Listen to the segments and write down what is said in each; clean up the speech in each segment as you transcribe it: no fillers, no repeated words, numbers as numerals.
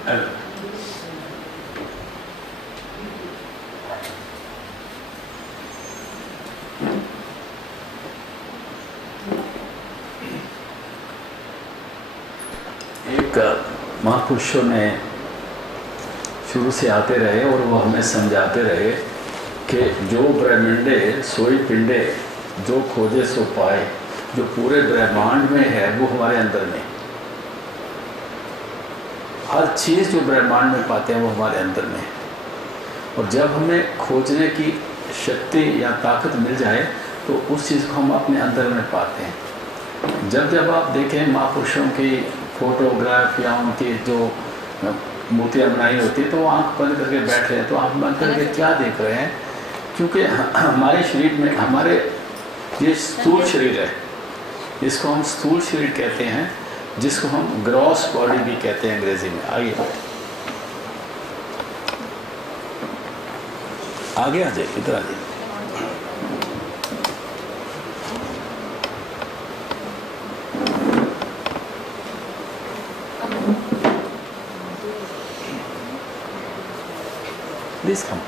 एक महापुरुषों ने शुरू से आते रहे और वो हमें समझाते रहे कि जो ब्रह्मांडे सोई पिंडे, जो खोजे सो पाए, जो पूरे ब्रह्मांड में है वो हमारे अंदर में। हर चीज़ जो ब्रह्मांड में पाते हैं वो हमारे अंदर में। और जब हमें खोजने की शक्ति या ताकत मिल जाए तो उस चीज़ को हम अपने अंदर में पाते हैं। जब जब आप देखें महापुरुषों की फोटोग्राफ या उनकी जो मूर्तियाँ बनाई होती है तो वो आँख बंद करके बैठ रहे हैं, तो आँख बंद करके क्या देख रहे हैं? क्योंकि हमारे शरीर में हमारे ये स्थूल शरीर है, इसको हम स्थूल शरीर कहते हैं, जिसको हम ग्रॉस बॉडी भी कहते हैं अंग्रेजी में। आगे आगे आ जाए, इधर आ जाए। Please come.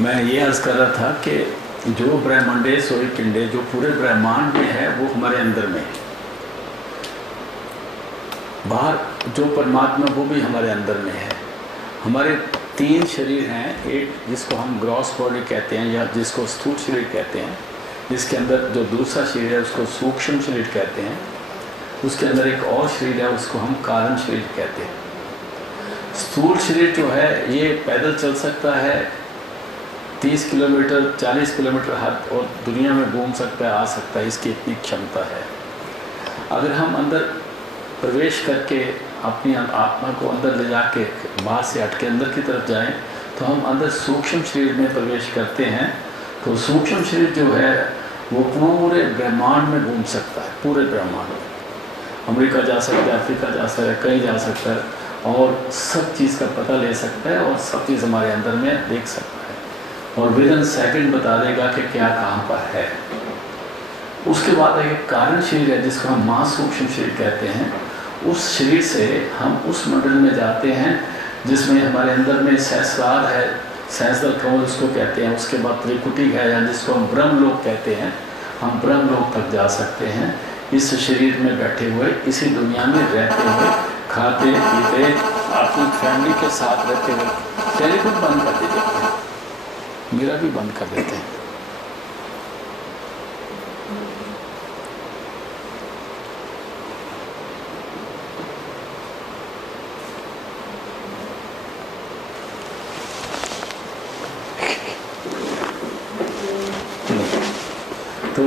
मैं ये अर्ज कर रहा था कि जो ब्रह्मांडे सोई पिंडे, जो पूरे ब्रह्मांड में है वो हमारे अंदर में है। बाहर जो परमात्मा वो भी हमारे अंदर में है। हमारे तीन शरीर हैं, एक जिसको हम ग्रॉस बॉडी कहते हैं या जिसको स्थूल शरीर कहते हैं, जिसके अंदर जो दूसरा शरीर है उसको सूक्ष्म शरीर कहते हैं, उसके अंदर एक और शरीर है उसको हम कारण शरीर कहते हैं। स्थूल शरीर जो है ये पैदल चल सकता है 30 किलोमीटर 40 किलोमीटर हद और दुनिया में घूम सकता है, आ सकता है, इसकी इतनी क्षमता है। अगर हम अंदर प्रवेश करके अपनी आत्मा को अंदर ले जाके बाहर से हट के अंदर की तरफ जाएं तो हम अंदर सूक्ष्म शरीर में प्रवेश करते हैं। तो सूक्ष्म शरीर जो है वो पूरे ब्रह्मांड में घूम सकता है, पूरे ब्रह्मांड में। अमेरिका जा सकता है, अफ्रीका जा सकता है, कहीं जा सकता है और सब चीज़ का पता ले सकता है और सब चीज़ हमारे अंदर में देख सकता है और विदिन सेकंड बता देगा कि क्या कहाँ पर है। उसके बाद एक कारण शरीर है जिसको हम महासूक्ष्म शरीर कहते हैं। उस शरीर से हम उस मंडल में जाते हैं जिसमें हमारे अंदर में सहस्रार है, सहस्त्र कमल उसको कहते हैं। उसके बाद त्रिकुटी है या जिसको हम ब्रह्मलोक कहते हैं। हम ब्रह्मलोक तक जा सकते हैं इस शरीर में बैठे हुए, इसी दुनिया में रहते हुए, खाते पीते अपनी फैमिली के साथ रहते हुए। टेलीफोन बंद कर दीजिए, मेरा भी बंद कर देते हैं। तो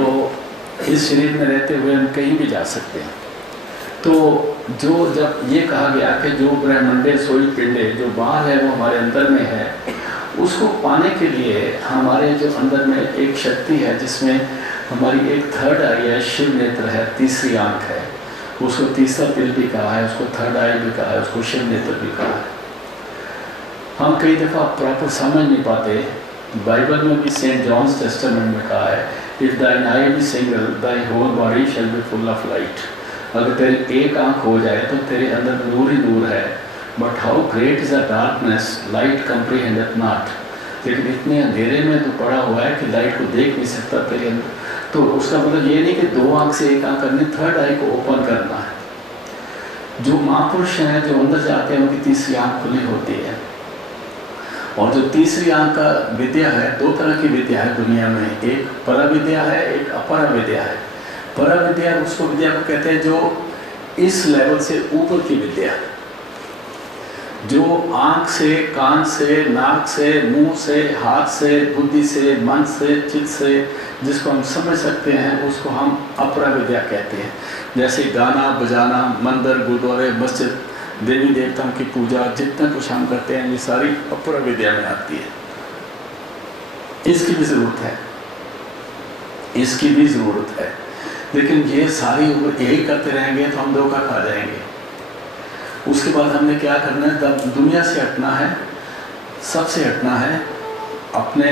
इस शरीर में रहते हुए हम कहीं भी जा सकते हैं। तो जो जब ये कहा गया कि जो ब्रह्मांडे सोई पिंडे, जो बाहर है वो हमारे अंदर में है, उसको पाने के लिए हमारे जो अंदर में एक शक्ति है जिसमें हमारी एक थर्ड आई है, शिव नेत्र है, तीसरी आंख है, उसको तीसरा तिल भी कहा है, उसको थर्ड आई भी कहा है, उसको शिव नेत्र भी कहा है। हम कई दफ़ा प्रॉपर समझ नहीं पाते। बाइबल में भी सेंट जॉन्स टेस्टामेंट में कहा है, if thine eye be single, thy whole body shall be full of light। अगर तेरी एक आंख हो जाए तो तेरे अंदर नूर ही नूर है। But how great is the darkness, light comprehendeth not। लेकिन इतने अंधेरे में तो पड़ा हुआ है कि लाइट को देख नहीं सकता तेरे अंदर। तो उसका मतलब ये नहीं कि दो आंख से एक आंख करनी, थर्ड आई को ओपन करना है। जो महापुरुष हैं जो अंदर जाते हैं उनकी तीसरी आंख खुली होती है। और जो तीसरी आंख का विद्या है, दो तरह की विद्या है दुनिया में, एक पर विद्या है, एक अपर विद्या है। पर विद्या उसको विद्या को कहते हैं जो इस लेवल से ऊपर की विद्या, जो आंख से, कान से, नाक से, मुंह से, हाथ से, बुद्धि से, मन से, चित्त से जिसको हम समझ सकते हैं उसको हम अपर विद्या कहते हैं। जैसे गाना बजाना, मंदिर गुरुद्वारे मस्जिद, देवी देवताओं की पूजा, जितना कुछ हम करते हैं ये सारी अपर विद्या में आती है। इसकी भी ज़रूरत है, इसकी भी ज़रूरत है, लेकिन ये सारी उम्र यही करते रहेंगे तो हम धोखा खा जाएंगे। उसके बाद हमने क्या करना है, दुनिया से हटना है, सबसे हटना है, अपने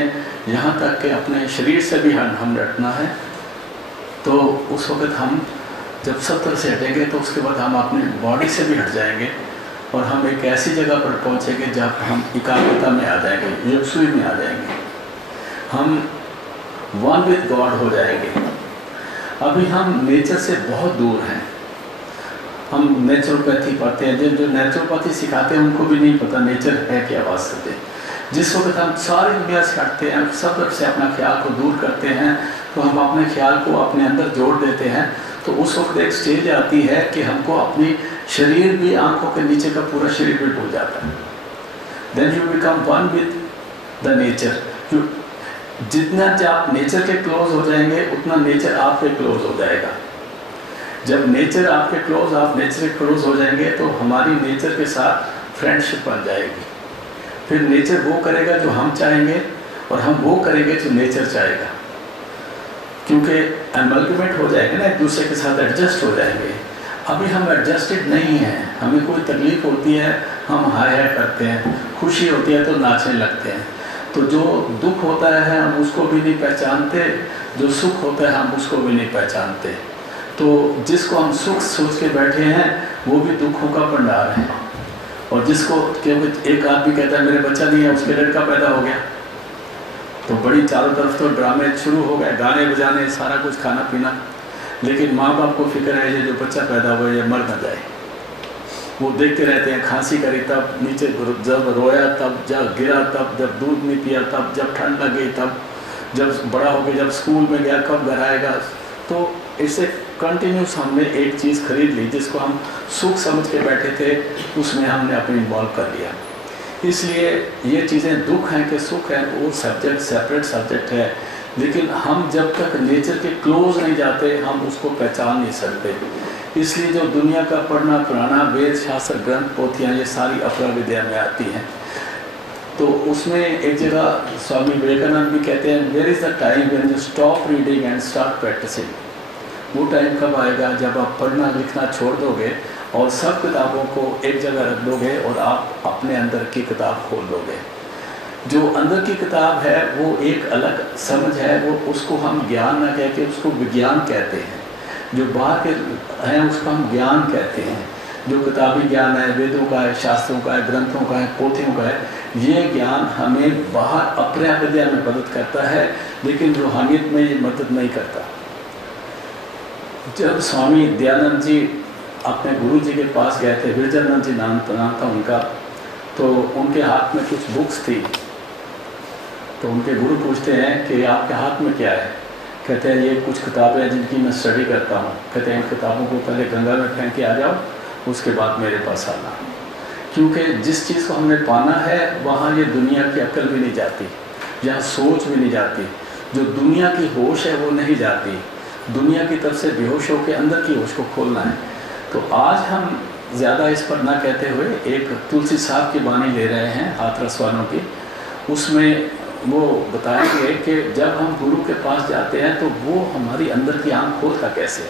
यहाँ तक के अपने शरीर से भी हम हटना है। तो उस वक्त हम जब सब तरह से हटेंगे तो उसके बाद हम अपनी बॉडी से भी हट जाएंगे और हम एक ऐसी जगह पर पहुँचेंगे जहाँ हम एकाग्रता में आ जाएंगे, योगसुई में आ जाएंगे, हम वन विद गॉड हो जाएंगे। अभी हम नेचर से बहुत दूर हैं। हम नेचुरोपैथी पढ़ते हैं, जो नेचुरोपैथी सिखाते हैं उनको भी नहीं पता नेचर है क्या वास्तव में। जिस वक्त हम सारी दुनिया से हटते हैं, सब तरफ से अपना ख्याल को दूर करते हैं, तो हम अपने ख्याल को अपने अंदर जोड़ देते हैं। तो उस वक्त एक स्टेज आती है कि हमको अपनी शरीर भी, आंखों के नीचे का पूरा शरीर भी भूल जाता है। Then you become one with the nature. जितना आप नेचर के क्लोज हो जाएंगे उतना नेचर आपके क्लोज हो जाएगा। जब नेचर आपके क्लोज, आप नेचर के क्लोज हो जाएंगे तो हमारी नेचर के साथ फ्रेंडशिप बन जाएगी। फिर नेचर वो करेगा जो हम चाहेंगे और हम वो करेंगे जो नेचर चाहेगा, क्योंकि एमल्गमेंट हो जाएंगे ना, एक दूसरे के साथ एडजस्ट हो जाएंगे। अभी हम एडजस्टेड नहीं हैं, हमें कोई तकलीफ होती है हम हाय हाय करते हैं, खुशी होती है तो नाचने लगते हैं। तो जो दुख होता है हम उसको भी नहीं पहचानते, जो सुख होता है हम उसको भी नहीं पहचानते। तो जिसको हम सुख सोच के बैठे हैं वो भी दुखों का भंडार है। और जिसको, क्योंकि एक आदमी कहता है मेरे बच्चा नहीं है, उसके लड़का पैदा हो गया, तो बड़ी चारों तरफ तो ड्रामे शुरू हो गए, गाने बजाने, सारा कुछ खाना पीना, लेकिन माँ बाप को फिक्र है ये जो बच्चा पैदा हुआ ये मर न जाए। वो देखते रहते हैं, खांसी करी तब, नीचे जब रोया तब, जब गिरा तब, जब दूध नहीं पिया तब, जब ठंड लग गई तब, जब बड़ा हो गया, जब स्कूल में गया कब घर आएगा। तो इससे कंटिन्यूस हमने एक चीज़ खरीद ली जिसको हम सुख समझ के बैठे थे, उसमें हमने अपने इन्वॉल्व कर लिया। इसलिए ये चीज़ें दुख हैं कि सुख है, वो सब्जेक्ट सेपरेट सब्जेक्ट है। लेकिन हम जब तक नेचर के क्लोज नहीं जाते हम उसको पहचान नहीं सकते। इसलिए जो दुनिया का पढ़ना, पुराना वेद शास्त्र ग्रंथ पोथियाँ ये सारी अपरा विद्या में आती हैं। तो उसमें एक जगह स्वामी विवेकानंद भी कहते हैं, where is the time when you stop reading and start practising. वो टाइम कब आएगा जब आप पढ़ना लिखना छोड़ दोगे और सब किताबों को एक जगह रख दोगे और आप अपने अंदर की किताब खोल दोगे। जो अंदर की किताब है वो एक अलग समझ है, वो उसको हम ज्ञान न कह के उसको विज्ञान कहते हैं। जो बाहर के हैं उसको हम ज्ञान कहते हैं। जो किताबी ज्ञान है, वेदों का है, शास्त्रों का है, ग्रंथों का है, पोथियों का है, ये ज्ञान हमें बाहर अपरा विद्या में मदद करता है, लेकिन रूहानियत में ये मदद नहीं करता। जब स्वामी दयानंद जी अपने गुरु जी के पास गए थे, विरजानंद जी नाम था उनका, तो उनके हाथ में कुछ बुक्स थी। तो उनके गुरु पूछते हैं कि आपके हाथ में क्या है? कहते हैं ये कुछ किताबें हैं जिनकी मैं स्टडी करता हूँ। कहते हैं इन किताबों को पहले गंगा में फेंक के आ जाओ, उसके बाद मेरे पास आना। क्योंकि जिस चीज़ को हमने पाना है वहाँ ये दुनिया की अक्ल भी नहीं जाती, यहाँ सोच भी नहीं जाती। जो दुनिया की होश है वो नहीं जाती, दुनिया की तरफ से बेहोश होकर अंदर की होश को खोलना है। तो आज हम ज़्यादा इस पर ना कहते हुए एक तुलसी साहब की वाणी ले रहे हैं हाथरस वालों की। उसमें वो बताएंगे कि जब हम गुरु के पास जाते हैं तो वो हमारी अंदर की आँख खोलता कैसे है,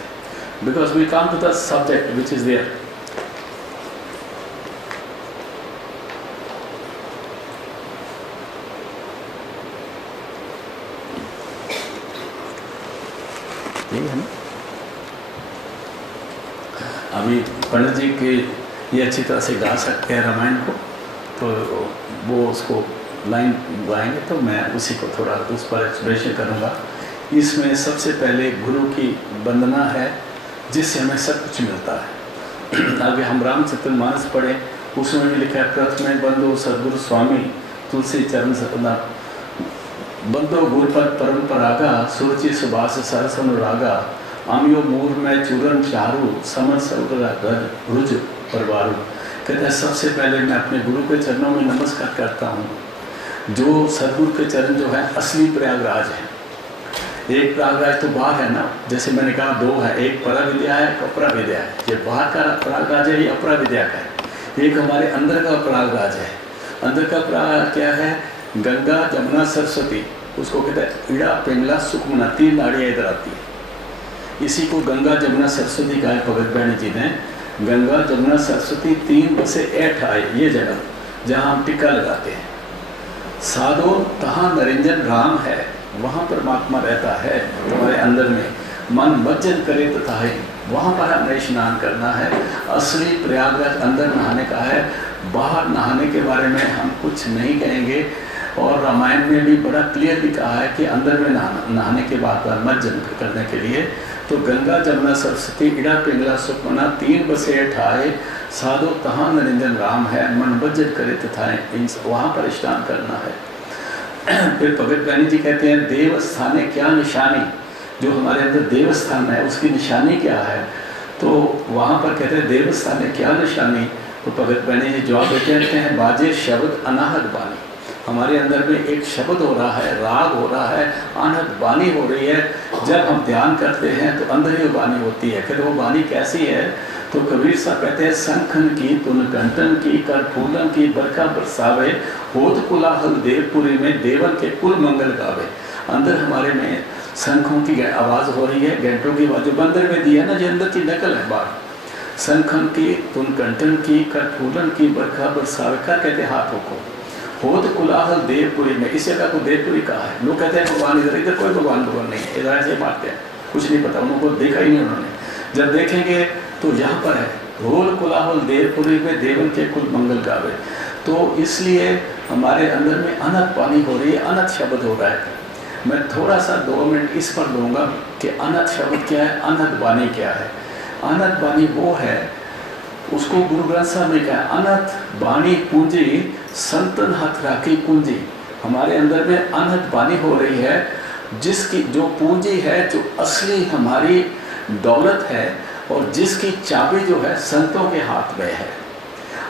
because we come to the subject which is there. यही है ना। अभी पंडित जी के ये अच्छी तरह से गा सकते हैं रामायण को, तो वो उसको लाइन गाएंगे तो मैं उसी को थोड़ा उस पर एक्सप्रेशन करूँगा। इसमें सबसे पहले गुरु की वंदना है जिससे हमें सब कुछ मिलता है। आगे हम रामचरितमानस पढ़ें, उसमें भी लिखा है, प्रथम बंधु सदगुरु स्वामी तुलसी चरण सपना, बंधो गुरुपद परंपरागा सुरुचि सुभाष सरस अनुरागा, आमियो मूर में चूरन चारू समर रुज परवारू। कहते हैं सबसे पहले मैं अपने गुरु के चरणों में नमस्कार करता हूँ। जो सदगुरु के चरण जो है असली प्रयागराज है। एक प्रयागराज तो बाहर है ना, जैसे मैंने कहा दो है, एक परा विद्या है, एक अपरा विद्या है। ये बाहर का प्रयागराज है, ये अपरा विद्या का है। एक हमारे अंदर का प्रयागराज है। अंदर का प्रयागराज क्या है? गंगा जमुना सरस्वती, उसको कहते हैं इड़ा पिंगला सुखमना, 3 नाड़ियाँ इधर आती है। इसी को गंगा जमुना सरस्वती का भगत बहन जी ने गंगा जमुना सरस्वती 3 बसे 8 आए, ये जगह जहाँ हम टिक्का लगाते हैं। साधो तहाँ नरेंजन राम है, वहाँ परमात्मा रहता है तुम्हारे अंदर में। मन मज्जन करे तथा है, वहाँ पर हमने स्नान करना है। असली प्रयागराज अंदर नहाने का है, बाहर नहाने के बारे में हम कुछ नहीं कहेंगे। और रामायण में भी बड़ा क्लियरली कहा है कि अंदर में नहाने के बाद मज्जन करने के लिए। तो गंगा जमुना सरस्वती इड़ा पिंगला सुखमना 3 बसे 8 आए, साधो तहाँ नरेंजन राम है, मन मज्जन करे तथा वहाँ पर स्नान करना है। फिर भगत बहनी जी कहते हैं देवस्थाने क्या निशानी, जो हमारे अंदर देवस्थान है उसकी निशानी क्या है। तो वहाँ पर कहते हैं देवस्थान में क्या निशानी, तो भगत बहनी जी जवाब देते हैं बाजे शब्द अनाहत बानी। हमारे अंदर में एक शब्द हो रहा है, राग हो रहा है, अनहद बानी हो रही है। जब हम ध्यान करते हैं तो अंदर ही बानी होती है। फिर वो बानी कैसी है, तो कबीर साहब कहते हैं संखन की तुन कंटन की कर फूलन की बरखा बरसावे, होत कुलाहल देवपुरी में देवन के कुल मंगल गावे। अंदर हमारे में शंखों की आवाज़ हो रही है, घंटों की आवाज़ जो बंदर में दी है ना, जो अंदर की नकल है बाहर। शंखन की तुम कंटन की कर फूलन की बरखा बरसावे, क्या कहते हैं हाथों को। होत कुलाहल देवपुरी में, इस जगह को देवपुरी कहा है। लोग कहते हैं भगवान इधर, इधर कोई भगवान नहीं है, इधर ऐसे मारते हैं, कुछ नहीं पता, उनको देखा ही नहीं उन्होंने। जब देखेंगे तो यहाँ पर है होल कुलाहल देवपुरी में देवन के कुल मंगल गावे। तो इसलिए हमारे अंदर में अनहद पानी हो रही है, अनहद शब्द हो रहा है। मैं थोड़ा सा 2 मिनट इस पर दूंगा कि अनहद शब्द क्या है, अनहद बानी क्या है। अनहद बानी वो है, उसको गुरु ग्रंथ साहब में क्या है, अनहद बानी पूंजी संतन हाथ राखी पूंजी। हमारे अंदर में अनहद बानी हो रही है, जिसकी जो पूंजी है, जो असली हमारी दौलत है और जिसकी चाबी जो है संतों के हाथ में है।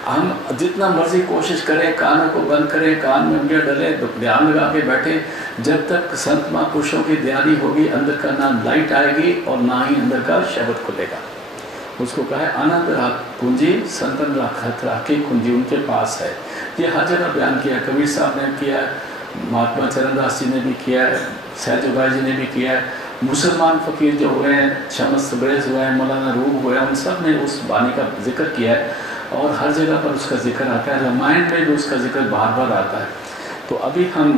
हम जितना मर्जी कोशिश करें, कानों को बंद करें, कान में उंगलियां डालें, ध्यान लगा के बैठे, जब तक संत महापुरुषों की ध्यानी होगी अंदर का ना लाइट आएगी और ना ही अंदर का शब्द खुलेगा। उसको कहा है अनंत पूंजी संतन राखी कुंजी, उनके पास है। ये हर जगह बयान किया, कबीर साहब ने किया, महात्मा चरणदास जी ने भी किया है, सहजोबाई जी ने भी किया है। मुसलमान फ़कीर जो हुए हैं, शमस तब्रेज़ हुए हैं, मौलाना रूम हुए हैं, उन सब ने उस बानी का जिक्र किया है और हर जगह पर उसका जिक्र आता है। रामायण में भी उसका जिक्र बार बार आता है। तो अभी हम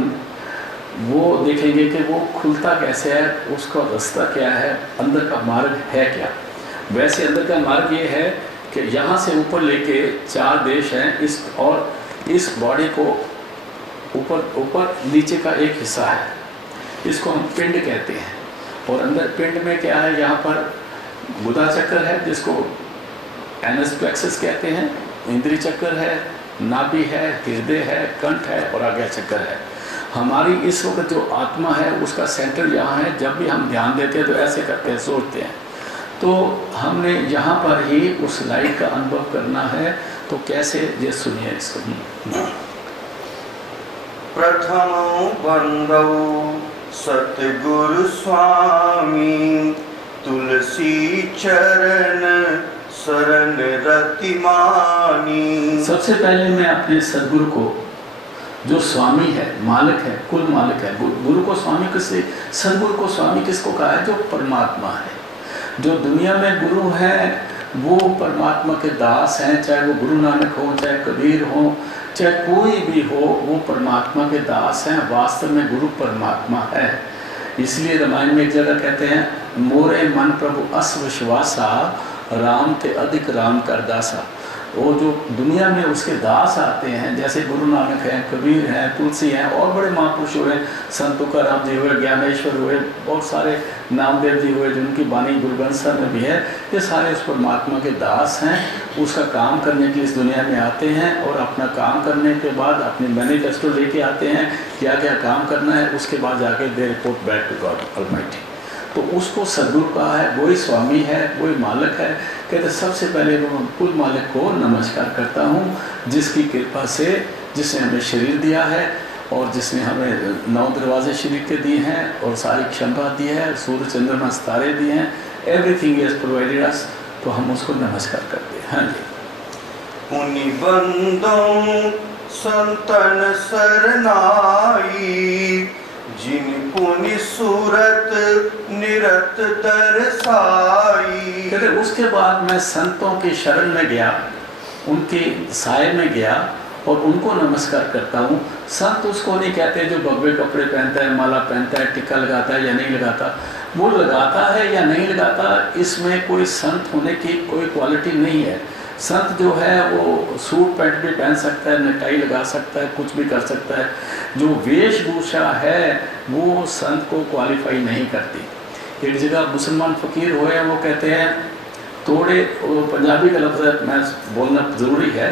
वो देखेंगे कि वो खुलता कैसे है, उसका रास्ता क्या है, अंदर का मार्ग है क्या। वैसे अंदर का मार्ग ये है कि यहाँ से ऊपर लेके 4 देश हैं, इस बॉडी को ऊपर नीचे का एक हिस्सा है, इसको हम पिंड कहते हैं। और अंदर पिंड में क्या है, यहाँ पर गुदा चक्र है जिसको एनस प्लेक्सस कहते हैं, इंद्री चक्र है, नाभि है, हृदय है, कंठ है और आज्ञा चक्र है। हमारी इस वक्त जो आत्मा है उसका सेंटर यहाँ है। जब भी हम ध्यान देते हैं तो ऐसे करते हैं, सोचते हैं। तो हमने यहाँ पर ही उस लाइट का अनुभव करना है। तो कैसे, ये सुनिए इसको। प्रथम बंधौ सतगुरु स्वामी, तुलसी चरण शरण रति मानी। सबसे पहले मैं अपने सदगुरु को, जो स्वामी है, मालिक है, कुल मालिक है, गुरु को स्वामी किससे, सदगुरु को स्वामी किसको कहा है, जो परमात्मा है। जो दुनिया में गुरु है वो परमात्मा के दास हैं, चाहे वो गुरु नानक हो, चाहे कबीर हो, चाहे कोई भी हो, वो परमात्मा के दास हैं। वास्तव में गुरु परमात्मा है। इसलिए रामायण में एक जगह कहते हैं, मोरे मन प्रभु अस विश्वासा, राम ते अधिक राम कर दासा। वो जो दुनिया में उसके दास आते हैं, जैसे गुरु नानक हैं, कबीर हैं, तुलसी हैं और बड़े महापुरुष हुए, संत तुकाराम जी हुए, ज्ञानेश्वर हुए, बहुत सारे नामदेव जी हुए, जिनकी बानी गुरु ग्रंथ साहब में भी है। ये सारे उस परमात्मा के दास हैं। उसका काम करने के लिए इस दुनिया में आते हैं और अपना काम करने के बाद अपनी मैनिफेस्टो लेके आते हैं, क्या क्या काम करना है, उसके बाद जाके they report back to God almighty. तो उसको सदगुरु कहा है, वही स्वामी है, वही मालिक है। कहते सबसे पहले मैं कुल मालिक को नमस्कार करता हूँ, जिसकी कृपा से, जिसने हमें शरीर दिया है और जिसने हमें 9 दरवाजे शरीर के दिए हैं और सारी क्षमता दी है, सूर्य चंद्रमा सितारे दिए हैं, एवरीथिंग इज प्रोवाइडेड अस। तो हम उसको नमस्कार करते हैं। हाँ जी। उनि बंदों संतन सरनाई, जिन पुनि सूरत निरत दर्शाई। कहते उसके बाद मैं संतों की शरण में गया, उनके साय में गया और उनको नमस्कार करता हूँ। संत उसको नहीं कहते जो भगवे कपड़े पहनता है, माला पहनता है, टिक्का लगाता है या नहीं लगाता। वो लगाता है या नहीं लगाता, इसमें कोई संत होने की कोई क्वालिटी नहीं है। संत जो है वो सूट पैंट भी पहन सकता है, नेटाई लगा सकता है, कुछ भी कर सकता है। जो वेशभूषा है वो संत को क्वालिफाई नहीं करती। एक जगह मुसलमान फकीर हुए, वो कहते हैं तोड़े, पंजाबी का लफ्ज़ है, मैं बोलना ज़रूरी है,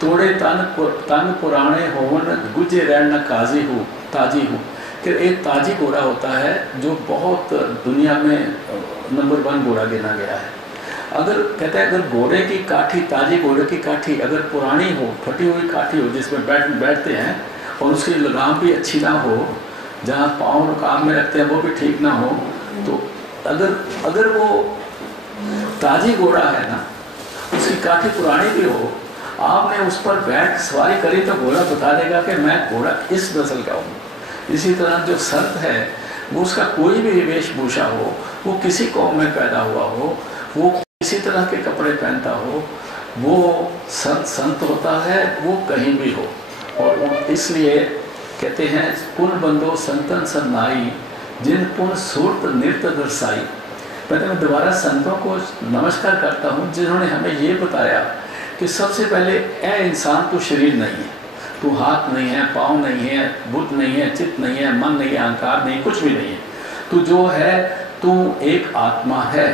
तोड़े तन पुराने होवन गुजे रहना काजी हूँ ताजी हूँ। कि एक ताजी घोड़ा होता है जो बहुत दुनिया में नंबर 1 घोड़ा गिना गया है। अगर कहते हैं अगर घोड़े की काठी, ताजी घोड़े की काठी अगर पुरानी हो, फटी हुई काठी हो जिसमें बैठते हैं और उसकी लगाम भी अच्छी ना हो, जहाँ पाँव रकाम में रखते हैं वो भी ठीक ना हो, तो अगर वो ताजी घोड़ा है ना, उसकी काठी पुरानी भी हो, आपने उस पर बैठ सवारी करी तो घोड़ा बता देगा कि मैं घोड़ा इस नस्ल का हूँ। इसी तरह जो संत है वो उसका कोई भी वेशभूषा हो, वो किसी कौम में पैदा हुआ हो, वो किसी तरह के कपड़े पहनता हो, वो संत होता है, वो कहीं भी हो। और इसलिए कहते हैं पुन बंदो संतन सन्नाई जिन पुन सूरत नृत्य दर्शाई। पहले मैं दोबारा संतों को नमस्कार करता हूँ जिन्होंने हमें ये बताया कि सबसे पहले ए इंसान तो शरीर नहीं है, तू हाथ नहीं है, पाँव नहीं है, बुद्ध नहीं है, चित्त नहीं है, मन नहीं है, अहंकार नहीं, कुछ भी नहीं है। तू जो है तू एक आत्मा है।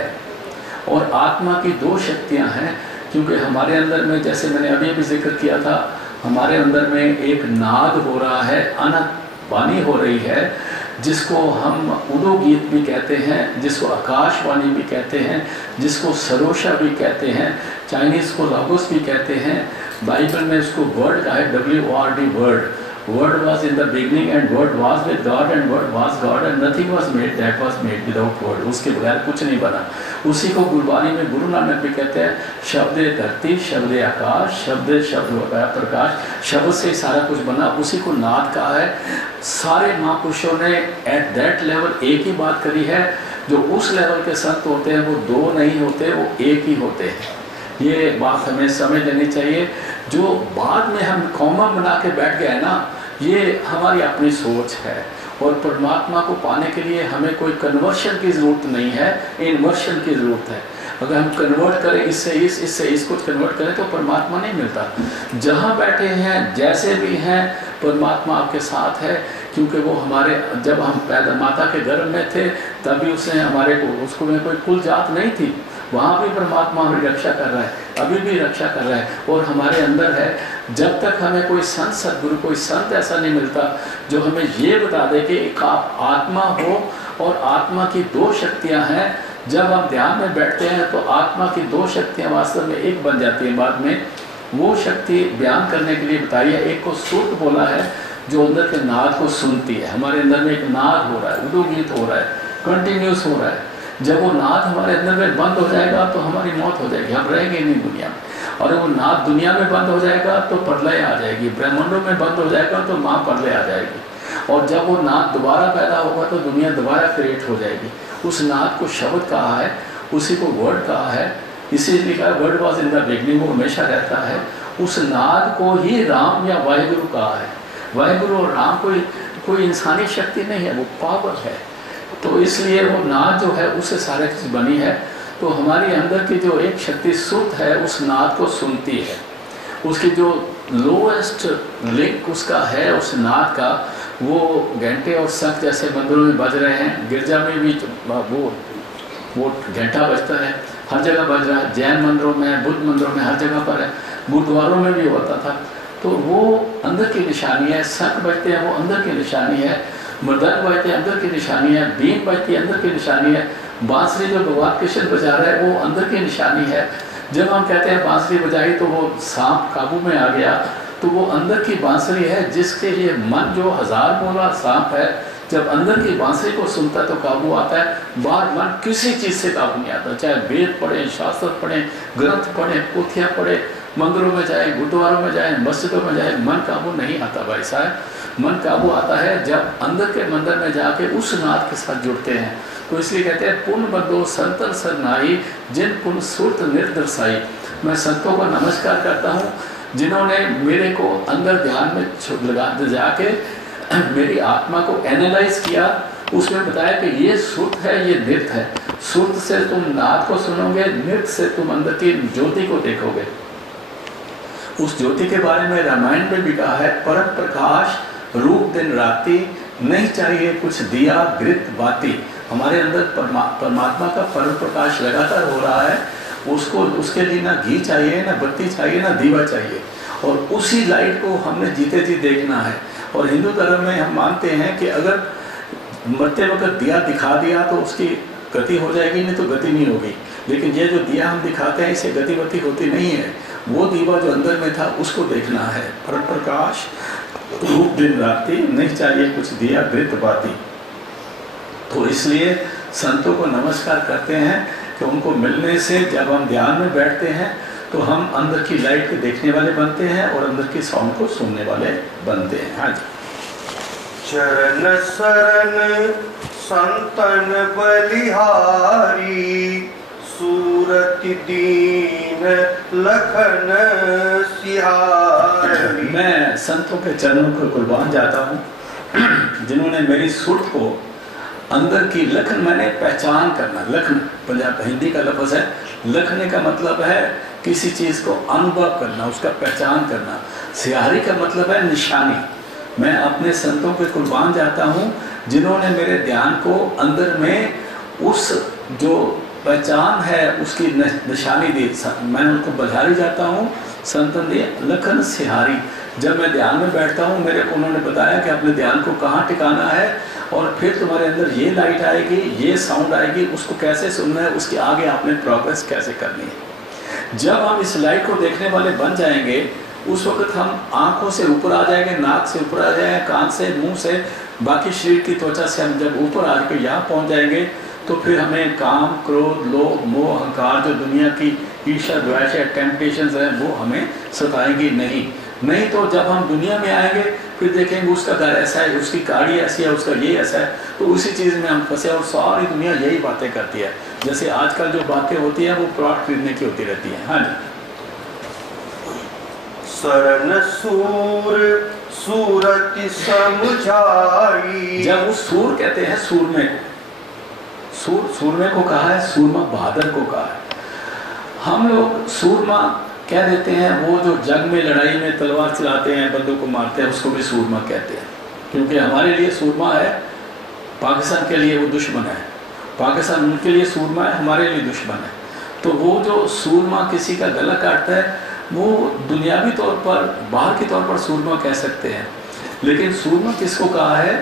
और आत्मा की 2 शक्तियां हैं, क्योंकि हमारे अंदर में, जैसे मैंने अभी भी जिक्र किया था, हमारे अंदर में एक नाद हो रहा है, अनंत वाणी हो रही है, जिसको हम उदो गीत भी कहते हैं, जिसको आकाशवाणी भी कहते हैं, जिसको सरोशा भी कहते हैं, चाइनीज़ को लागोस भी कहते हैं, बाइबल में उसको वर्ड का है, WORD word. Word was in the beginning and word was with God and word was God and nothing was made that was made without word. उसके बगैर कुछ नहीं बना। उसी को गुरबानी में गुरु नानक भी कहते हैं, शब्द धरती, शब्द आकाश, शब्द प्रकाश, शब्द से सारा कुछ बना। उसी को नाद कहा है। सारे महापुरुषों ने एट दैट लेवल एक ही बात करी है। जो उस लेवल के संत होते हैं वो 2 नहीं होते, वो एक ही होते हैं। ये बात हमें समझ लेनी चाहिए। जो बाद में हम कौमा बना के बैठ गए ना, ये हमारी अपनी सोच है। और परमात्मा को पाने के लिए हमें कोई कन्वर्शन की ज़रूरत नहीं है, इन्वर्शन की ज़रूरत है। अगर हम कन्वर्ट करें इससे इसको कन्वर्ट करें तो परमात्मा नहीं मिलता। जहाँ बैठे हैं, जैसे भी हैं, परमात्मा आपके साथ है। क्योंकि वो हमारे, जब हम पैदा माता के गर्भ में थे तभी उसने हमारे को, उसको में कोई कुल जात नहीं थी, वहाँ भी परमात्मा हमारी रक्षा कर रहा है, अभी भी रक्षा कर रहा है और हमारे अंदर है। जब तक हमें कोई संत सदगुरु, कोई संत ऐसा नहीं मिलता जो हमें ये बता दे कि एक आप आत्मा हो और आत्मा की 2 शक्तियाँ हैं। जब हम ध्यान में बैठते हैं तो आत्मा की 2 शक्तियाँ वास्तव में एक बन जाती हैं। बाद में वो शक्ति बयान करने के लिए बताई है। एक को सुर्त बोला है, जो अंदर के नाद को सुनती है। हमारे अंदर में एक नाद हो रहा है, उदो गीत हो रहा है, कंटिन्यूस हो रहा है। जब वो नाद हमारे अंदर में बंद हो जाएगा तो हमारी मौत हो जाएगी, हम रहेंगे नहीं दुनिया में। और वो नाद दुनिया में बंद हो जाएगा तो प्रलय आ जाएगी, ब्रह्मांडों में बंद हो जाएगा तो महाप्रलय आ जाएगी। और जब वो नाद दोबारा पैदा होगा तो दुनिया दोबारा क्रिएट हो जाएगी। उस नाद को शब्द कहा है, उसी को वर्ड कहा है। इसीलिए लिखा है word was in the beginning, वो हमेशा रहता है। उस नाद को ही राम या वाहिगुरु कहा है। वाहिगुरु और राम कोई इंसानी शक्ति नहीं है, वो पावर है। तो इसलिए वो नाद जो है उससे सारे चीज़ बनी है। तो हमारी अंदर की जो एक शक्ति सुत है उस नाद को सुनती है। उसकी जो लोएस्ट लिंक उसका है उस नाद का, वो घंटे और शंख जैसे मंदिरों में बज रहे हैं। गिरजा में भी वो घंटा बजता है, हर जगह बज रहा है। जैन मंदिरों में, बुद्ध मंदिरों में, हर जगह पर है। गुरुद्वारों में भी होता था। तो वो अंदर की निशानी है। शंख बजते हैं वो अंदर की निशानी है। मृदंग बजते अंदर की निशानी है। बीन बजती अंदर की निशानी है। बांसुरी जो भगवान कृष्ण बजा रहा है वो अंदर की निशानी है। जब हम कहते हैं बांसुरी बजाई तो वो सांप काबू में आ गया, तो वो अंदर की बांसुरी है जिसके लिए मन जो 1000 बोला सांप है, जब अंदर की बांसुरी को सुनता है तो काबू आता है। बाहर मन किसी चीज़ से काबू नहीं आता, चाहे वेद पढ़े, शास्त्र पढ़े, ग्रंथ पढ़े, पोथियाँ पढ़े, मंदिरों में जाए, गुरुद्वारों में जाए, मस्जिदों में जाए, मन काबू नहीं आता भाई साहब। मन काबू आता है जब अंदर के मंदिर में जाके उस नाथ के साथ जुड़ते हैं। तो इसलिए कहते हैं पुण्य बंदो संतन सरनाई, जिन पुण्य सुरत निर्दर्शाई। मैं संतों को नमस्कार करता हूँ जिन्होंने मेरे को अंदर ध्यान में लगा जाके मेरी आत्मा को एनालाइज किया, उसमें बताया कि ये सुरत है, ये नृत्य है। सुरत से तुम नाद को सुनोगे, नृत्य से तुम अंदर की ज्योति को देखोगे। उस ज्योति के बारे में रामायण में भी कहा है, परम प्रकाश रूप दिन राति, नहीं चाहिए कुछ दिया घृत बाती। हमारे अंदर परमात्मा का परम प्रकाश लगातार हो रहा है, उसको उसके लिए ना घी चाहिए, ना बत्ती चाहिए, ना दीवा चाहिए, और उसी लाइट को हमने जीते जी देखना है। और हिंदू धर्म में हम मानते हैं कि अगर मरते वक्त दिया दिखा दिया तो उसकी गति हो जाएगी, नहीं तो गति नहीं होगी। लेकिन ये जो दिया हम दिखाते हैं इससे गतिवती होती नहीं है। वो दीवा जो अंदर में था उसको देखना है। परम प्रकाश रूप दिन राति, नहीं चाहिए कुछ दिया घृत बाती। तो इसलिए संतों को नमस्कार करते हैं कि उनको मिलने से जब हम ध्यान में बैठते हैं तो हम अंदर की लाइट को देखने वाले बनते हैं और अंदर की साउंड को सुनने वाले बनते हैं। हाँ जी। चरण शरण संतन बलिहारी, सूरत दीन लखन सिहारी। मैं संतों के चरणों को कुर्बान जाता हूँ जिन्होंने मेरी सुरत को अंदर की लखन, मैंने पहचान करना। लखन पंजाब हिंदी का लफ्ज़ है। लखने का मतलब है किसी चीज़ को अनुभव करना, उसका पहचान करना। सिहारी का मतलब है निशानी। मैं अपने संतों पे कुर्बान जाता हूँ जिन्होंने मेरे ध्यान को अंदर में उस जो पहचान है उसकी निशानी दी। मैं उनको बलिहारी जाता हूँ, संतन दिए लखन सिहारी। जब मैं ध्यान में बैठता हूँ मेरे को उन्होंने बताया कि अपने ध्यान को कहाँ टिकाना है, और फिर तुम्हारे अंदर ये लाइट आएगी, ये साउंड आएगी, उसको कैसे सुनना है, उसके आगे आपने प्रोग्रेस कैसे करनी है। जब हम इस लाइट को देखने वाले बन जाएंगे उस वक्त हम आंखों से ऊपर आ जाएंगे, नाक से ऊपर आ जाएंगे, कान से, मुंह से, बाकी शरीर की त्वचा से हम जब ऊपर आके यहाँ पहुँच जाएंगे तो फिर हमें काम, क्रोध, लोभ, मोह, अहंकार, जो दुनिया की ईर्ष्या, द्वेष या टेम्पटेशंस हैं वो हमें सताएंगी नहीं। तो जब हम दुनिया में आएंगे फिर देखेंगे उसका घर ऐसा है, उसकी गाड़ी ऐसी है, उसका ये ऐसा है, तो उसी चीज़ में हम फंसे और सारी दुनिया यही बातें करती है। जैसे आजकल जो बातें होती हैं वो प्लॉट खरीदने की होती रहती हैं। हाँ जी। शरण सूर सूरत समुझाई। जब वो सूर कहते हैं सूरमे को, सूरमे को कहा है, सूरमा बहादुर को कहा है। हम लोग सूरमा कह देते हैं वो जो जंग में लड़ाई में तलवार चलाते हैं, बंदों को मारते हैं, उसको भी सूरमा कहते हैं। क्योंकि हमारे लिए सूरमा है, पाकिस्तान के लिए वो दुश्मन है। पाकिस्तान उनके लिए सूरमा है, हमारे लिए दुश्मन है। तो वो जो सूरमा किसी का गला काटता है वो दुनियावी तौर पर, बाहर के तौर पर सूरमा कह सकते हैं। लेकिन सूरमा किसको कहा है?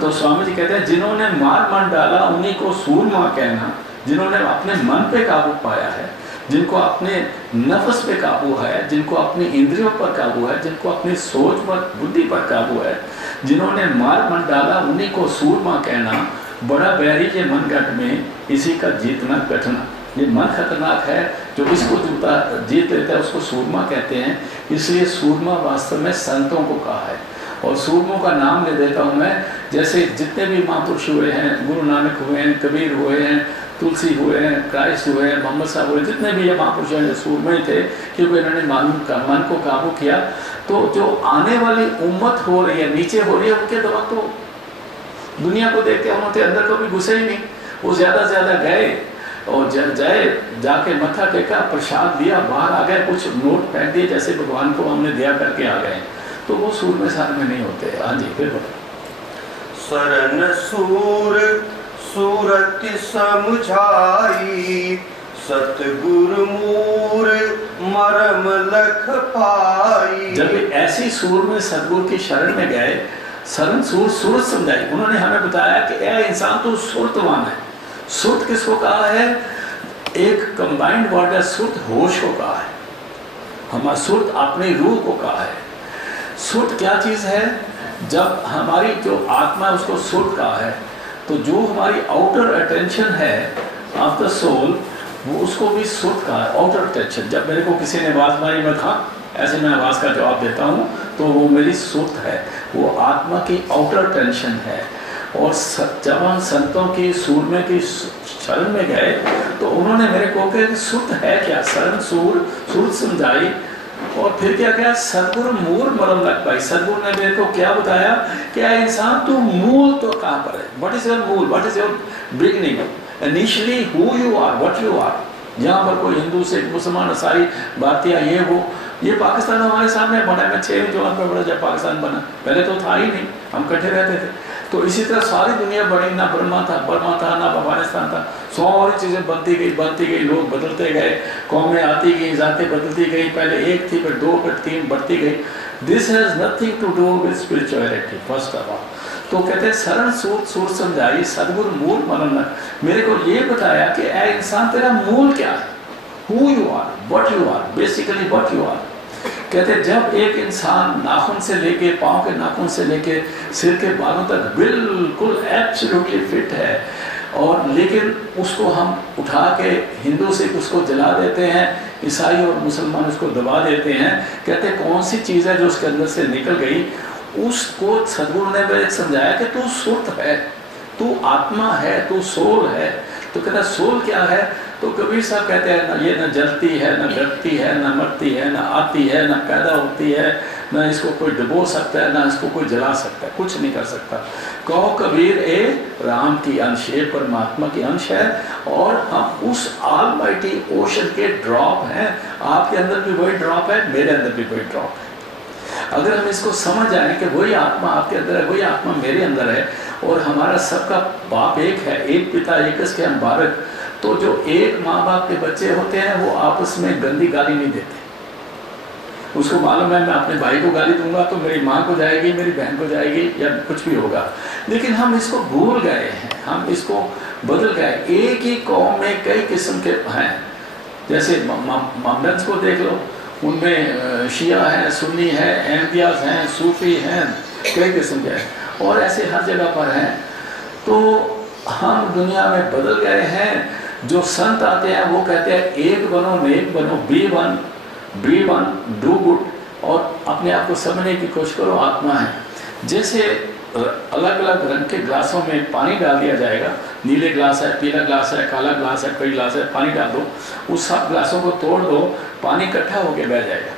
तो स्वामी जी कहते हैं जिन्होंने मार डाला उन्हीं को सूरमा कहना। जिन्होंने अपने मन पे काबू पाया है, जिनको अपने नफ्स पे काबू है, जिनको अपनी इंद्रियों पर काबू है, जिनको अपनी सोच पर, बुद्धि पर काबू है, जिन्होंने मार डाला उन्हीं को सूरमा कहना। बड़ा बैरी ये मनगढ़ में, इसी का जीतना कठिन। ये मन खतरनाक है, जो इसको जीत लेता है उसको सूरमा कहते हैं। इसलिए सूरमा वास्तव में संतों को कहा है। और सूरमों का नाम ले देता हूँ मैं, जैसे जितने भी महापुरुष हुए हैं, गुरु नानक हुए हैं, कबीर हुए हैं, तुलसी हुए हैं, क्राइस्ट हुए हैं, मोहम्मद साहब हुए, जितने भी ये महापुरुष हैं जो सूरमे थे, क्योंकि इन्होंने मन को काबू किया। तो जो आने वाली उम्मत हो रही है, नीचे हो रही है, उनके दिमाग तो दुनिया को देख के उन्होंने अंदर कभी घुसे ही नहीं। वो ज़्यादा से ज़्यादा गए और जाके मत्था टेका, प्रसाद दिया, बाहर आ गए, कुछ नोट फेंक दिए जैसे भगवान को हमने दिया करके आ गए। तो वो सूर में सार में नहीं होते। हाँ जी, फिर शरण सूर सूरत समुझाई, सतगुरु मूर मरम लख पाई। जब ऐसी सूर में सतगुरु की शरण में गए, शरण सूरत समझाई। उन्होंने हमें बताया कि ए इंसान तो सुरतवान है। सुरत किसको कहा है? एक कंबाइंड वर्ड है, सुरत होश को कहा है। हमारा सुरत अपनी रूह को कहा है। सुरत क्या चीज़ है? जब हमारी जो आत्मा है उसको सुरत कहा है, तो जो हमारी आउटर अटेंशन है ऑफ द सोल, वो उसको भी सुर्त कहा, आउटर टेंशन। जब मेरे को किसी ने आवाज़ मारी, मैं कहा ऐसे मैं आवाज़ का जवाब देता हूँ, तो वो मेरी सुर्त है, वो आत्मा की आउटर टेंशन है। और जब हम संतों की सूरमे की शरण में गए तो उन्होंने मेरे को कहा सुर्त है क्या, शरण सूर सुर्त समझाई। और फिर क्या क्या सदगुरु मूल मरम लग पाई। सदगुरु ने मेरे को क्या बताया, क्या इंसान तू मूल तो कहाँ पर है, व्हाट इज योर मूल, what is your beginning, initially who you are, what you are. जहाँ पर कोई हिंदू सिख मुसलमान ईसाई भारतीय ये पाकिस्तान हमारे सामने बना। मैं 6वीं जमात में बड़ा जब पाकिस्तान बना, पहले तो था ही नहीं, हम इकट्ठे रहते थे। तो इसी तरह सारी दुनिया बनी, ना बर्मा था ना अफगानिस्तान था, सारी चीज़ें बनती गई, लोग बदलते गए, कौमें आती गई, जातें बदलती गई, पहले एक थी फिर 2 फिर 3 बढ़ती गई। This has nothing to do with spirituality first of all. तो कहते हैं शरण सूर समझाई सदगुरु मूल मनन। मेरे को ये बताया कि ऐ इंसान तेरा मूल क्या है, who you are, what you are, basically what you are. कहते जब एक इंसान नाखून से लेके पाँव के नाखून से लेके सिर के बालों तक बिल्कुल एब्सोल्युटली फिट है, और लेकिन उसको हम उठा के हिंदू से उसको जला देते हैं, ईसाई और मुसलमान उसको दबा देते हैं। कहते कौन सी चीज़ है जो उसके अंदर से निकल गई, उसको सदगुरु ने मेरे समझाया कि तू सुर्त है, तू आत्मा है, तू सोल है। तो कहता सोल क्या है, तो कबीर साहब कहते हैं ना ये न जलती है, न घटती है, न मरती है, न आती है, न पैदा होती है, न इसको कोई डुबो सकता है, न इसको कोई जला सकता है, कुछ नहीं कर सकता। कहो कबीर ए राम की अंश है, परमात्मा की अंश है, और हम उस ऑलमाइटी ओशन के ड्रॉप हैं। आपके अंदर भी वही ड्रॉप है, मेरे अंदर भी वही ड्रॉप है। अगर हम इसको समझ जाए कि वही आत्मा आपके अंदर है, वही आत्मा मेरे अंदर है, और हमारा सबका बाप एक है, एक पिता एक के हम बालक। तो जो एक माँ बाप के बच्चे होते हैं वो आपस में गंदी गाली नहीं देते। उसको मालूम है मैं अपने भाई को गाली दूंगा तो मेरी माँ को जाएगी, मेरी बहन को जाएगी, या कुछ भी होगा। लेकिन हम इसको भूल गए हैं, हम इसको बदल गए। एक ही कौम में कई किस्म के हैं, जैसे मोहम्मदन को देख लो, उनमें शिया है, सुन्नी है, अहमदियाज हैं, सूफी हैं, कई किस्म के हैं, और ऐसे हर जगह पर हैं। तो हम दुनिया में बदल गए हैं। जो संत आते हैं वो कहते हैं एक बनो, नेक बनो, बी वन, डू गुड, और अपने आप को समझने की कोशिश करो आत्मा है। जैसे अलग अलग रंग के ग्लासों में पानी डाल दिया जाएगा, नीले ग्लास है, पीला ग्लास है, काला ग्लास है, कई ग्लास है, पानी डाल दो, उस सब ग्लासों को तोड़ दो, पानी इकट्ठा होकर बह जाएगा।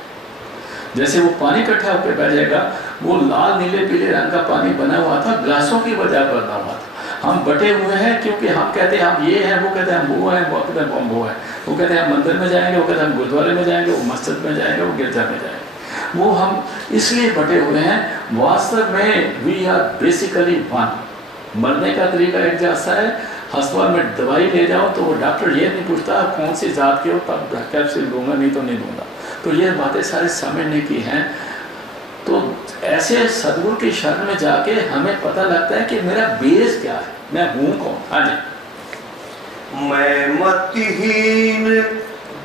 जैसे वो पानी इकट्ठा होकर बह जाएगा, वो लाल नीले पीले रंग का पानी बना हुआ था, ग्लासों की वजह बना हुआ था। हम बटे हुए हैं क्योंकि हम कहते हैं हम ये हैं, वो कहते हैं हम वो हैं, वो कहते हैं हम वो हैं, वो कहते हैं हम मंदिर में जाएंगे, वो कहते हैं हम गुरुद्वारे में जाएंगे, वो मस्जिद में जाएंगे, वो गिरजा में जाएंगे। वो हम इसलिए बटे हुए हैं। वास्तव में वी आर बेसिकली वन। मरने का तरीका एक जैसा है। अस्पताल में दवाई ले जाओ तो वो डॉक्टर ये नहीं पूछता कौन सी जात के हो, तब कैप्सूल दूंगा, नहीं तो नहीं दूंगा। तो ये बातें सारी समझने की हैं। तो ऐसे सदगुरु की शरण में जाके हमें पता लगता है कि मेरा बेस क्या है, मैं हूँ कौन। हाँ जी। मैं मतिहीन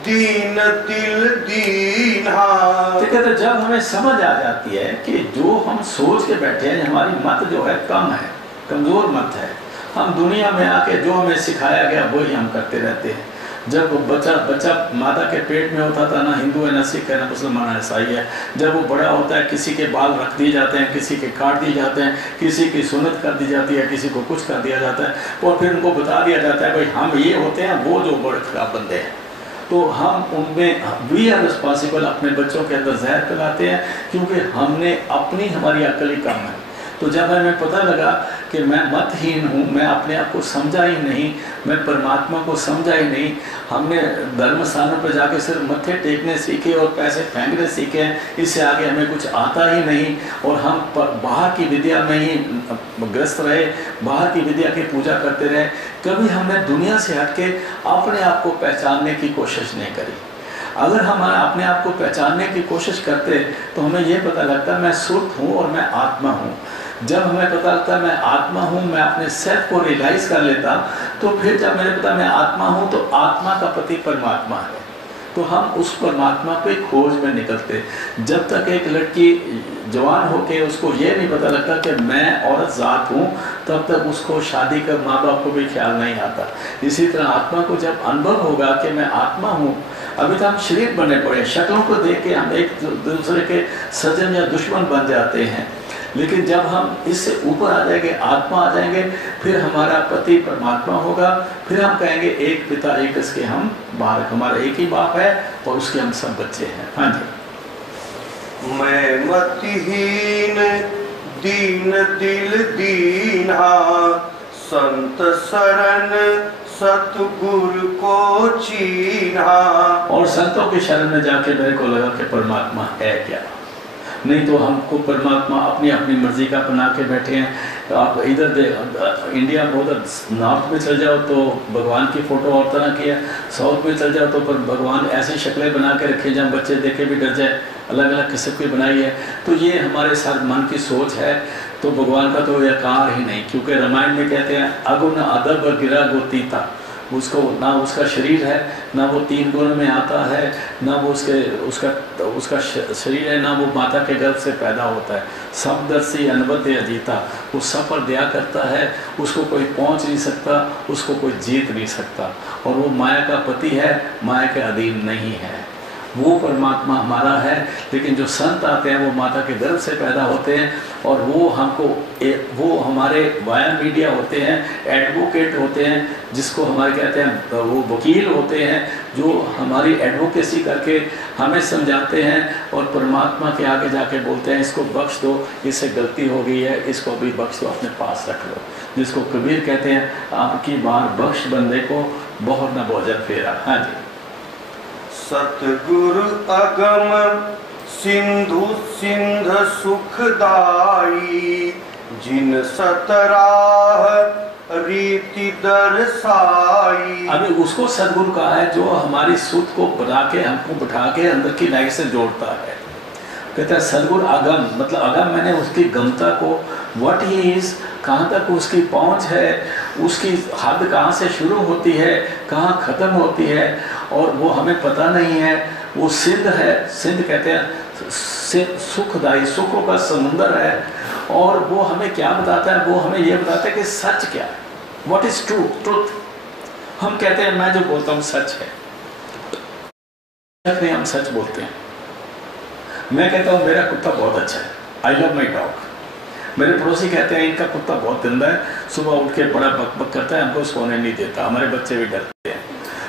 दीन दिल दीन्हा। तो कहते जब हमें समझ आ जाती है कि जो हम सोच के बैठे हैं, हमारी मत जो है कम है, कमज़ोर मत है, हम दुनिया में आके जो हमें सिखाया गया वही हम करते रहते हैं। जब बच्चा माता के पेट में होता था, ना हिंदू है, ना सिख है, ना मुसलमान है, ईसाई है। जब वो बड़ा होता है, किसी के बाल रख दिए जाते हैं, किसी के काट दिए जाते हैं, किसी की सुन्नत कर दी जाती है, किसी को कुछ कर दिया जाता है, और फिर उनको बता दिया जाता है भाई हम ये होते हैं, वो जो बड़े खराब बंदे हैं। तो हम उनमें वी आर रिस्पॉन्सिबल, अपने बच्चों के अंदर जहर फैलाते हैं, क्योंकि हमने हमारी अक्ल ही कम है। तो जब हमें पता लगा कि मैं मतहीन हूँ, मैं अपने आप को समझा ही नहीं, मैं परमात्मा को समझा ही नहीं, हमने धर्म स्थानों पर जाके सिर्फ मत्थे टेकने सीखे और पैसे फेंकने सीखे, इससे आगे हमें कुछ आता ही नहीं, और हम बाहर की विद्या में ही ग्रस्त रहे, बाहर की विद्या की पूजा करते रहे। कभी हमने दुनिया से हटके अपने आप को पहचानने की कोशिश नहीं करी। अगर हम अपने आप को पहचानने की कोशिश करते तो हमें ये पता लगता मैं सुर्त हूँ और मैं आत्मा हूँ। जब हमें पता लगता मैं आत्मा हूँ, मैं अपने सेल्फ को रियलाइज कर लेता, तो फिर जब मैंने पता मैं आत्मा हूँ तो आत्मा का पति परमात्मा है। तो हम उस परमात्मा की खोज में निकलते। जब तक एक लड़की जवान होके उसको ये नहीं पता लगता कि मैं औरत ज़ात हूँ, तब तक उसको शादी का माँ बाप को भी ख्याल नहीं आता। इसी तरह आत्मा को जब अनुभव होगा कि मैं आत्मा हूँ, अभी तो हम शरीर बने पड़े, शक्लों को देख के हम एक दूसरे के सज्जन या दुश्मन बन जाते हैं, लेकिन जब हम इससे ऊपर आ जाएंगे, आत्मा आ जाएंगे, फिर हमारा पति परमात्मा होगा, फिर हम कहेंगे एक पिता एक इसके हम बाहर, हमारा एक ही बाप है और उसके हम सब बच्चे हैं। हाँ जी। मैं मतिहीन दीन दिल दीन्हा, संत शरण सतगुरु को चीन्हा। और संतों के शरण में जाके मेरे को लगा कि परमात्मा है क्या। नहीं तो हमको परमात्मा अपनी अपनी मर्जी का बना के बैठे हैं। आप इधर इंडिया में उधर नॉर्थ में चल जाओ तो भगवान की फ़ोटो और तरह की है, साउथ में चल जाओ तो पर भगवान ऐसी शक्लें बना के रखे जहाँ बच्चे देखे भी डर जाए, अलग अलग किस्म की बनाई है। तो ये हमारे साथ मन की सोच है, तो भगवान का तो यकार ही नहीं, क्योंकि रामायण में कहते हैं अगुण अदब गिरा गोतीता, उसको ना उसका शरीर है, ना वो 3 गुण में आता है, ना वो उसका शरीर है, ना वो माता के गर्भ से पैदा होता है। सब दर्शी अनवद्य अजीता, वो सब पर दया करता है, उसको कोई पहुंच नहीं सकता, उसको कोई जीत नहीं सकता। और वो माया का पति है, माया के अधीन नहीं है। वो परमात्मा हमारा है। लेकिन जो संत आते हैं वो माता के गर्भ से पैदा होते हैं और वो हमको वो हमारे वाया मीडिया होते हैं, एडवोकेट होते हैं, जिसको हमारे कहते हैं वो वकील होते हैं, जो हमारी एडवोकेसी करके हमें समझाते हैं और परमात्मा के आगे जाके बोलते हैं इसको बख्श दो, इससे गलती हो गई है, इसको भी बख्श दो, अपने पास रख लो। जिसको कबीर कहते हैं आपकी बार बख्श बंदे को, बहुत न भोजन फेरा। हाँ जी। सतगुरु अगम सिंधु सिंध सुखदाई, जिन सतराह रीति दर्शाई। अभी उसको सदगुरु कहा है जो हमारी सुध को बना के हमको बिठा के अंदर की लाइट से जोड़ता है। कहता है सदगुरु अगम, मतलब अगम मैंने उसकी गमता को, व्हाट ही इज, कहाँ तक उसकी पहुँच है, उसकी हद कहाँ से शुरू होती है, कहाँ ख़त्म होती है, और वो हमें पता नहीं है। वो सिंध है, सिंध कहते हैं सुखदाई, सुखों का समुंदर है। और वो हमें क्या बताता है, वो हमें ये बताता है कि सच क्या है, व्हाट इज ट्रू, ट्रुथ। हम कहते हैं मैं जो बोलता हूँ सच है, नहीं, हम सच बोलते हैं। मैं कहता हूँ मेरा कुत्ता बहुत अच्छा है, आई लव माई डॉग। मेरे पड़ोसी कहते हैं इनका कुत्ता बहुत गंदा है, सुबह उठ के बड़ा बक बक करता है, हमको सोने नहीं देता। हमारे बच्चे भी डरते हैं,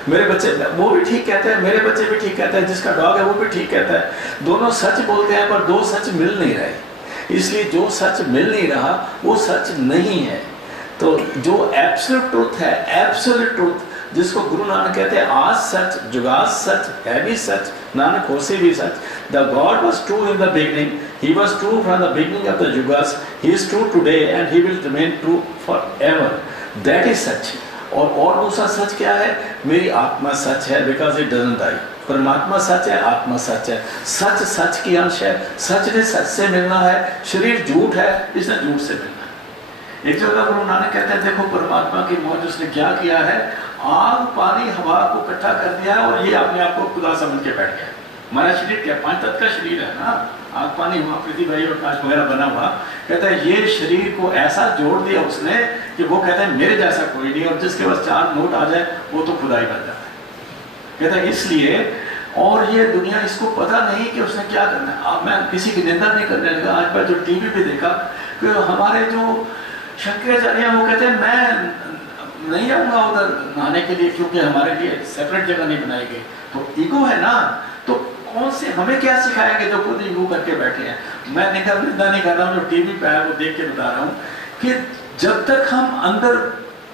मेरे बच्चे वो भी ठीक कहते हैं, मेरे बच्चे भी ठीक कहते हैं, जिसका डॉग है वो भी ठीक कहता है। दोनों सच बोलते हैं पर दो सच मिल नहीं रहे, इसलिए जो सच मिल नहीं रहा वो सच नहीं है। तो जो एब्सोल्यूट ट्रुथ है, एब्सोल्यूट ट्रुथ, जिसको गुरु नानक कहते हैं आज सच, जुगाज सच, है भी सच, नानक होसे भी सच। The God was true in the beginning, he was true from the beginning of the जुगाज, he is true today and he will remain true forever that. Is इज सच। और दूसरा सच क्या है, मेरी आत्मा सच है, बिकॉज इट डजंट डाई। परमात्मा सच है, आत्मा सच है, सच सच की अंश है, सच ने सच से मिलना है, शरीर झूठ है, इसने झूठ से मिलना है। एक जगह गुरु नानक कहते हैं देखो परमात्मा की मौज उसने क्या किया है, आग पानी हवा को इकट्ठा कर दिया और ये अपने आप को खुदा समझ के बैठ गया। हमारा शरीर क्या 5 तत्व का शरीर है ना, आग पानी हुआ, पृथ्वी वायु और आकाश वगैरह बना हुआ। कहता है ये शरीर को ऐसा जोड़ दिया उसने कि वो कहता है मेरे जैसा कोई नहीं, और जिसके पास 4 नोट आ जाए वो तो खुदा ही बन जाता है। कहता है इसलिए, और ये दुनिया इसको पता नहीं कि उसने क्या करना है। अब मैं किसी की निंदा नहीं करने लगा, आज मैं जो टीवी पे देखा कि हमारे जो शंकराचार्य वो कहते हैं मैं नहीं जाऊंगा उधर नहाने के लिए क्योंकि हमारे लिए सेपरेट जगह नहीं बनाई गई। तो ईगो है ना, तो कौन से हमें क्या सिखाएंगे जो खुद ईगो करके बैठे हैं। मैं निंदा नहीं कर रहा हूँ, जो टीवी पे है वो देख के बता रहा हूँ कि जब तक हम अंदर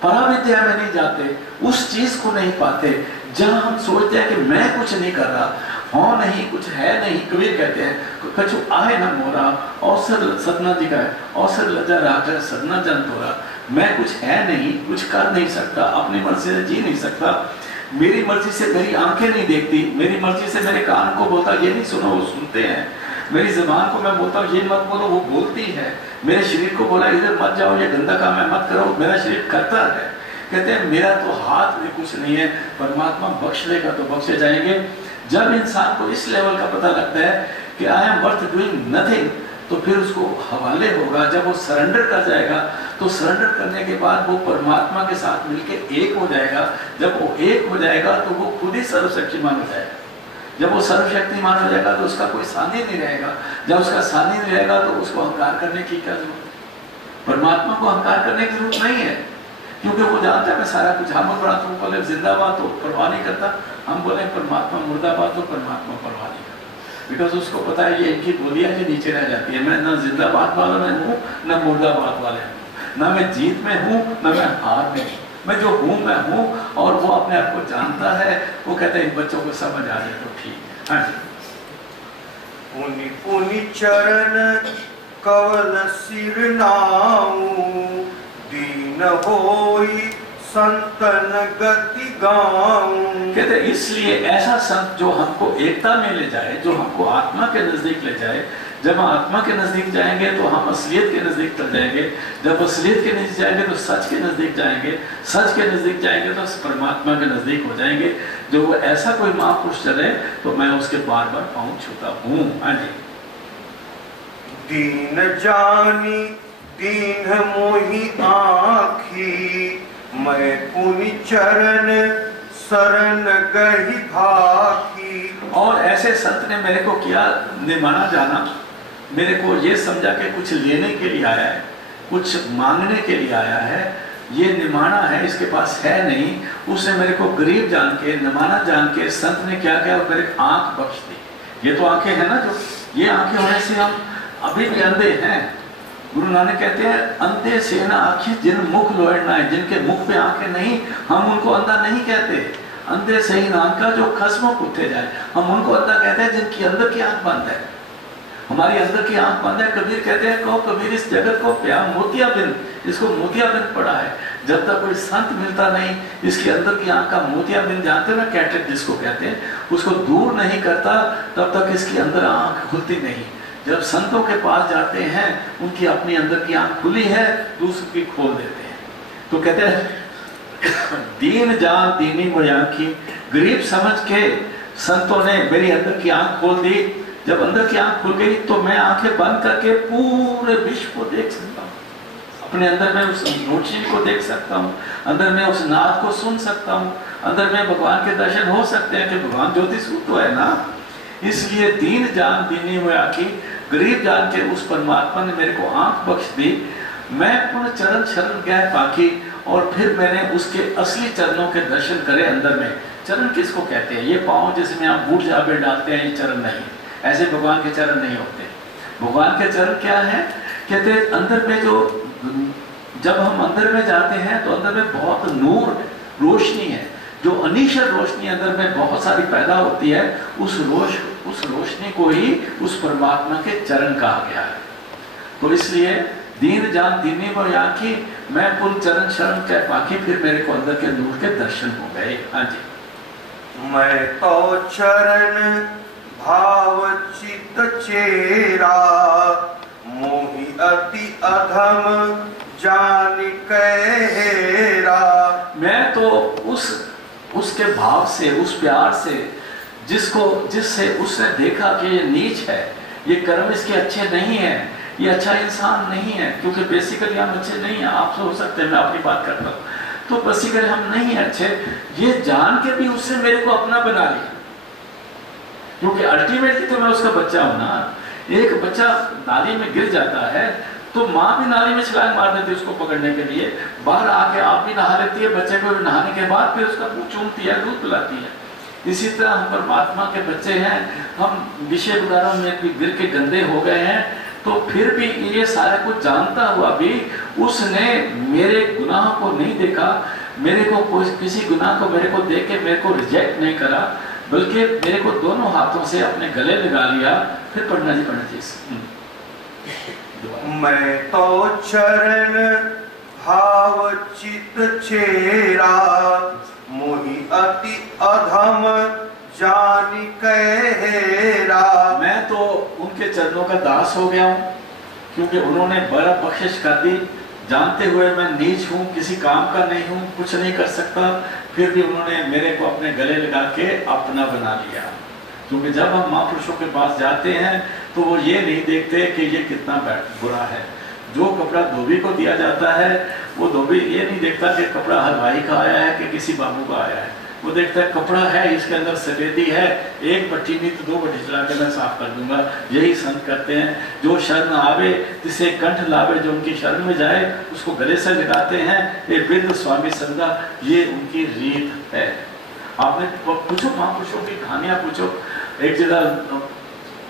पराविद्या में नहीं जाते, उस चीज को नहीं पाते जहां हम सोचते हैं कि मैं कुछ नहीं कर रहा, हाँ नहीं कुछ है नहीं। कबीर कहते हैं कछु आए न मोरा, अवसर सदना जी का है, अवसर लजा राजा सदना जन तोरा। मैं कुछ है नहीं, कुछ कर नहीं सकता, अपनी मर्जी से जी नहीं सकता, मेरी मर्जी से मेरी आंखें नहीं देखती, मेरी मर्जी से मेरे कान को बोलता ये नहीं सुनो वो सुनते हैं, मेरी ज़बान को मैं बोलता हूँ ये मत बोलो वो बोलती है, मेरे शरीर को बोला इधर मत जाओ ये गंदा काम है मत करो, मेरा शरीर करता है। कहते हैं मेरा तो हाथ में कुछ नहीं है, परमात्मा बख्श लेगा तो बख्शे जाएंगे। जब इंसान को इस लेवल का पता लगता है कि I am worth doing nothing, तो फिर उसको हवाले होगा। जब वो सरेंडर कर जाएगा तो सरेंडर करने के बाद वो परमात्मा के साथ मिलकर एक हो जाएगा। जब वो एक हो जाएगा तो वो खुद ही सर्वशक्तिमान हो जाएगा। जब वो सर्वशक्तिमान हो जाएगा तो उसका कोई सानी नहीं रहेगा। जब उसका सानी नहीं रहेगा तो उसको अहंकार करने की क्या जरूरत है? परमात्मा को अहंकार करने की जरूरत नहीं है, क्योंकि वो जानता है मैं सारा कुछ। हम परमात्मा बोले जिंदाबाद तो परवाह नहीं करता, हम बोले परमात्मा मुर्दाबाद तो परमात्मा परवाह नहीं करता। बिकॉज उसको पता है ये इनकी बोलियां जो नीचे रह जाती है। मैं न जिंदाबाद वाले में हूँ न मुर्दाबाद वाले में, न मैं जीत में हूँ न मैं हार में हूँ। मैं जो हूँ मैं हूँ, और वो अपने आप को जानता है। वो कहते हैं इन बच्चों को समझ आ जाए तो ठीक है। हाँ जी। पुनि पुनि चरण कवल सिर नाऊ, दीन होई संतन गति गाऊं। कहते इसलिए ऐसा संत जो हमको एकता में ले जाए, जो हमको आत्मा के नजदीक ले जाए। जब हम आत्मा के नजदीक जाएंगे तो हम असलियत के नजदीक चल जाएंगे। जब असलियत के नजदीक जाएंगे तो सच के नजदीक जाएंगे। सच के नजदीक जाएंगे तो परमात्मा के नजदीक हो जाएंगे। जो वो ऐसा कोई महापुरुष चले तो मैं उसके बार बार पाँव छूता हूँ। हाँ जी। दीन जानी दीन मोहि आँखी, मैं पुनि चरण शरण गही भाखी। और ऐसे संत ने मेरे को किया निमाना जाना, मेरे को ये समझा कि कुछ लेने के लिए आया है, कुछ मांगने के लिए आया है, ये निमाना है, इसके पास है नहीं। उसने मेरे को गरीब जान के, निमाना जान के संत ने क्या किया, मेरे आंख बख्श दी। ये तो आंखें हैं ना, जो ये आंखें होने से हम अभी भी अंधे हैं। गुरु नानक कहते हैं अंधे से ना आंखें जिन मुख लोड़ना है, जिनके मुख पे आंखें नहीं, हम उनको अंधा नहीं कहते। अंधे से ही नाम का जो खस्मों उठे जाए, हम उनको अंधा कहते हैं जिनकी अंदर की आंख बंद है। हमारी अंदर की आंख बंद है। कबीर कहते हैं कहो कबीर इस जगत को प्या मोतिया बिन, इसको मोतिया बिन पड़ा है। जब तक कोई संत मिलता नहीं, इसकी अंदर की आंख का मोतिया बिन, जानते हो ना, कैटरेक्ट जिसको कहते हैं, उसको दूर नहीं करता, तब तक इसकी अंदर आंख खुलती नहीं। जब संतों के पास जाते हैं, उनकी अपनी अंदर की आंख खुली है, दूसरों की खोल देते हैं। तो कहते हैं दीन जान दीनी मोरी आंखी, गरीब समझ के संतों ने मेरी अंदर की आंख खोल दी। जब अंदर की आंख खुल गई तो मैं आंखें बंद करके पूरे विश्व को देख सकता हूँ। अपने अंदर में उस रोशनी को देख सकता हूँ, अंदर में उस नाद को सुन सकता हूँ, अंदर में भगवान के दर्शन हो सकते हैं कि भगवान ज्योति स्वरूप तो है ना। इसलिए दीन जान दीनी हुई आंखी, गरीब जान के उस परमात्मा ने मेरे को आंख बख्श दी। मैं पूर्ण चरण शरण गया पाखी, और फिर मैंने उसके असली चरणों के दर्शन करे अंदर में। चरण किसको कहते हैं? ये पाँव जिसमें आप बूट जाबे डालते हैं, ये चरण नहीं, ऐसे भगवान के चरण नहीं होते। भगवान के चरण क्या है? कहते हैं अंदर में जो, जब हम अंदर में जाते हैं तो अंदर में बहुत नूर रोशनी है, जो अनिश्चल रोशनी अंदर में बहुत सारी पैदा होती है। उस रोशनी को ही उस परमात्मा के चरण कहा गया है। तो इसलिए दीन जान दीनी वो आंखी, मैं पुल चरण शरण कह पाखी, फिर मेरे को अंदर के नूर के दर्शन हो गए। हाँ जी। मैं तो चरण भाव चित चेरा, मोहि अति अधम जान कहेरा। मैं तो उसके भाव से, उस प्यार से, जिससे उसने देखा कि ये नीच है, ये कर्म इसके अच्छे नहीं है, ये अच्छा इंसान नहीं है, क्योंकि बेसिकली हम अच्छे नहीं हैं। आप हो सकते हैं, मैं अपनी बात करता हूँ, तो बेसिकली हम नहीं हैं अच्छे। ये जान के भी उसने मेरे को अपना बना लिया, क्योंकि अल्टीमेटली तो मैं उसका बच्चा हूं ना। एक बच्चा नाली में गिर जाता है तो माँ भी नाली में छलांग मार देती है उसको पकड़ने के लिए, बाहर आके आप भी नहा लेती है, बच्चे को नहाने के बाद फिर उसका मुँह चूमती है, दूध पिलाती है। इसी तरह हम परमात्मा के बच्चे हैं। हम विषय वगैरह में भी गिर के गंदे हो गए हैं, तो फिर भी ये सारा कुछ जानता हुआ भी उसने मेरे गुनाह को नहीं देखा, मेरे को किसी गुनाह को मेरे को देख के मेरे को रिजेक्ट नहीं करा, बल्कि मेरे को दोनों हाथों से अपने गले लगा लिया। फिर पढ़ना जी। मैं तो चरण भाव चित चेरा, मोहि अति अधम जानी कहेरा। मैं तो उनके चरणों का दास हो गया हूँ, क्योंकि उन्होंने बड़ा बख्शिश कर दी, जानते हुए मैं नीच हूँ, किसी काम का नहीं हूँ, कुछ नहीं कर सकता, फिर भी उन्होंने मेरे को अपने गले लगा के अपना बना लिया। क्योंकि जब हम महापुरुषों के पास जाते हैं तो वो ये नहीं देखते कि ये कितना बुरा है। जो कपड़ा धोबी को दिया जाता है वो धोबी ये नहीं देखता कि कपड़ा हलवाई का आया है कि किसी बाबू का आया है। वो देखता है कपड़ा है, इसके अंदर सफेदी है, एक भट्टी नहीं तो 2 भट्टी चला के मैं साफ कर दूंगा। यही संत करते हैं। जो शरण आवे जिसे कंठ लावे, जो उनकी शरण में जाए उसको गले से लगाते हैं। ये वृद्ध स्वामी संगा, ये उनकी रीत है। आपने पूछो महापुरुषों की कहानियां पूछो। एक जगह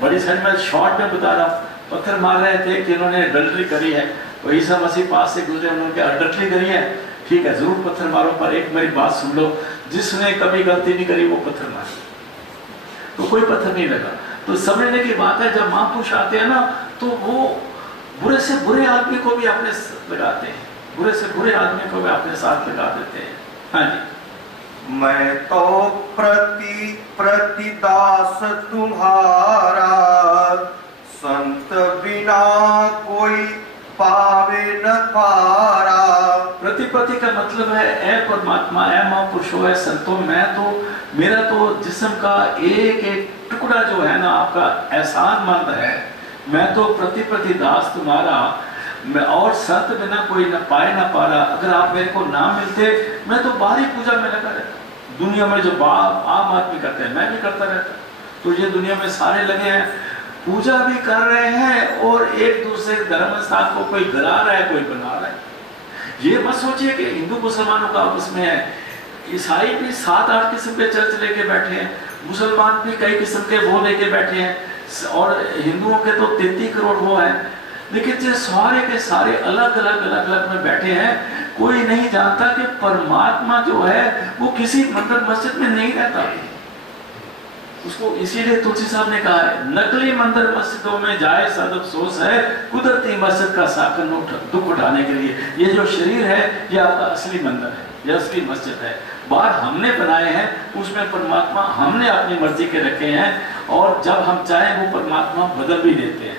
बड़ी सारी, मैं शॉर्ट में बता रहा हूँ, पत्थर मार रहे थे कि इन्होंने अडल्ट्री करी है, तो ईसा मसीह पास से गुजरे, उन्होंने अडल्ट्री करी है, ठीक है जरूर पत्थर मारो, पर एक मेरी बात सुन लो, जिसने कभी गलती नहीं करी वो पत्थर मारे, तो कोई पत्थर नहीं लगा। तो समझने की बात है, जब महापुरुष आते हैं ना तो वो बुरे से बुरे आदमी को भी अपने लगाते हैं, बुरे से बुरे आदमी को भी अपने साथ लगा देते हैं। हाँ जी। मैं तो प्रतिदास तुम्हारा, संत बिना कोई पावे न पारा। प्रतिपत्ति का मतलब है ए परमात्मा, ए महापुरुषों, है संतों, मैं तो, मेरा तो जिस्म का एक एक टुकड़ा जो है ना आपका एहसानमंद है। मैं तो प्रतिपत्ति दास तुम्हारा, मैं और संत बिना कोई न पाए न पारा। अगर आप मेरे को ना मिलते, मैं तो बाहरी पूजा में लगा रहता। दुनिया में जो आम आदमी करते हैं मैं भी करता रहता। तो ये दुनिया में सारे लगे हैं, पूजा भी कर रहे हैं और एक दूसरे धर्म स्थान को कोई गिरा रहा है, कोई बना रहा है। ये मत सोचिए कि हिंदू मुसलमानों का आपस में है। ईसाई भी 7-8 किस्म के चर्च लेके बैठे हैं, मुसलमान भी कई किस्म के वो लेके बैठे हैं, और हिंदुओं के तो 33 करोड़ वो हैं। लेकिन जो सारे के सारे अलग अलग में बैठे हैं, कोई नहीं जानता कि परमात्मा जो है वो किसी मंदिर मस्जिद में नहीं रहता। उसको इसीलिए तुलसी साहब ने कहा है, नकली मंदिर मस्जिदों में जाए सद अफसोस है, कुदरती मस्जिद का साकर दुख उठाने के लिए। ये जो शरीर है ये आपका असली मंदिर है, ये असली मस्जिद है। बाहर हमने बनाए हैं, उसमें परमात्मा हमने अपनी मर्जी के रखे हैं, और जब हम चाहें वो परमात्मा बदल भी देते हैं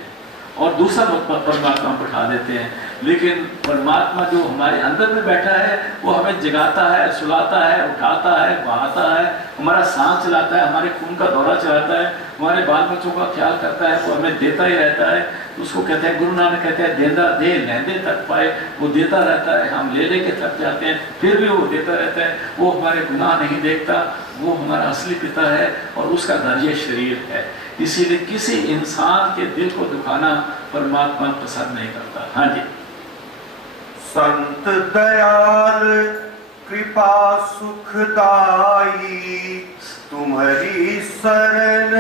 और दूसरा परमात्मा बैठा देते हैं। लेकिन परमात्मा जो हमारे अंदर में बैठा है वो हमें जगाता है, सुलाता है, उठाता है, बहाता है, हमारा सांस चलाता है, हमारे खून का दौरा चलाता है, हमारे बाल बच्चों का ख्याल करता है, वो हमें देता ही रहता है। उसको कहते हैं, गुरु नानक कहते हैं, देंदा दे लेंदे तक पाए। वो देता रहता है, हम ले लेके थक जाते हैं, फिर भी वो देता रहता है। वो हमारे गुनाह नहीं देखता, वो हमारा असली पिता है और उसका घर ये शरीर है। इसीलिए किसी इंसान के दिल को दुखाना परमात्मा पसंद नहीं करता। हाँ जी। संत दयाल कृपा सुखदाई, तुम्हारी शरण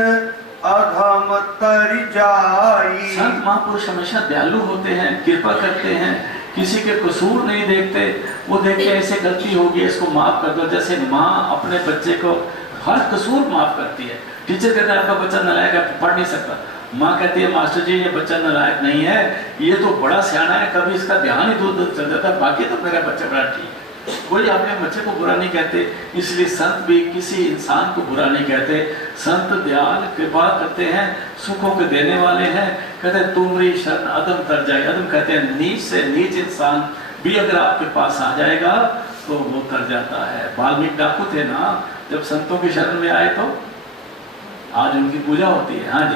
अधम तर जाई। संत महापुरुष हमेशा दयालु होते हैं, कृपा करते हैं, किसी के कसूर नहीं देखते। वो देखते हैं ऐसे गलती होगी, इसको माफ कर दो। जैसे माँ अपने बच्चे को हर कसूर माफ करती है। टीचर कहता है आपका बच्चा नालायक है, पढ़ नहीं सकता, माँ कहती है मास्टर जी ये बच्चा नालायक नहीं है, ये तो बड़ा सियाना है, कभी इसका ध्यान ही दूर चल जाता, बाकी तो मेरा बच्चा बड़ा ठीक है। कोई अपने बच्चे को बुरा नहीं कहते। इसलिए संत भी किसी इंसान को बुरा नहीं कहते। संत दयाल कृपा करते हैं, सुखों के देने वाले हैं। कहते हैं तुम्हारी शरण अदम तर जाए। अदम कहते हैं नीच से नीच इंसान भी अगर आपके पास आ जाएगा तो वो तर जाता है। वाल्मीकि डाकू थे ना, जब संतों की शरण में आए तो आज उनकी पूजा होती है। हाँ जी।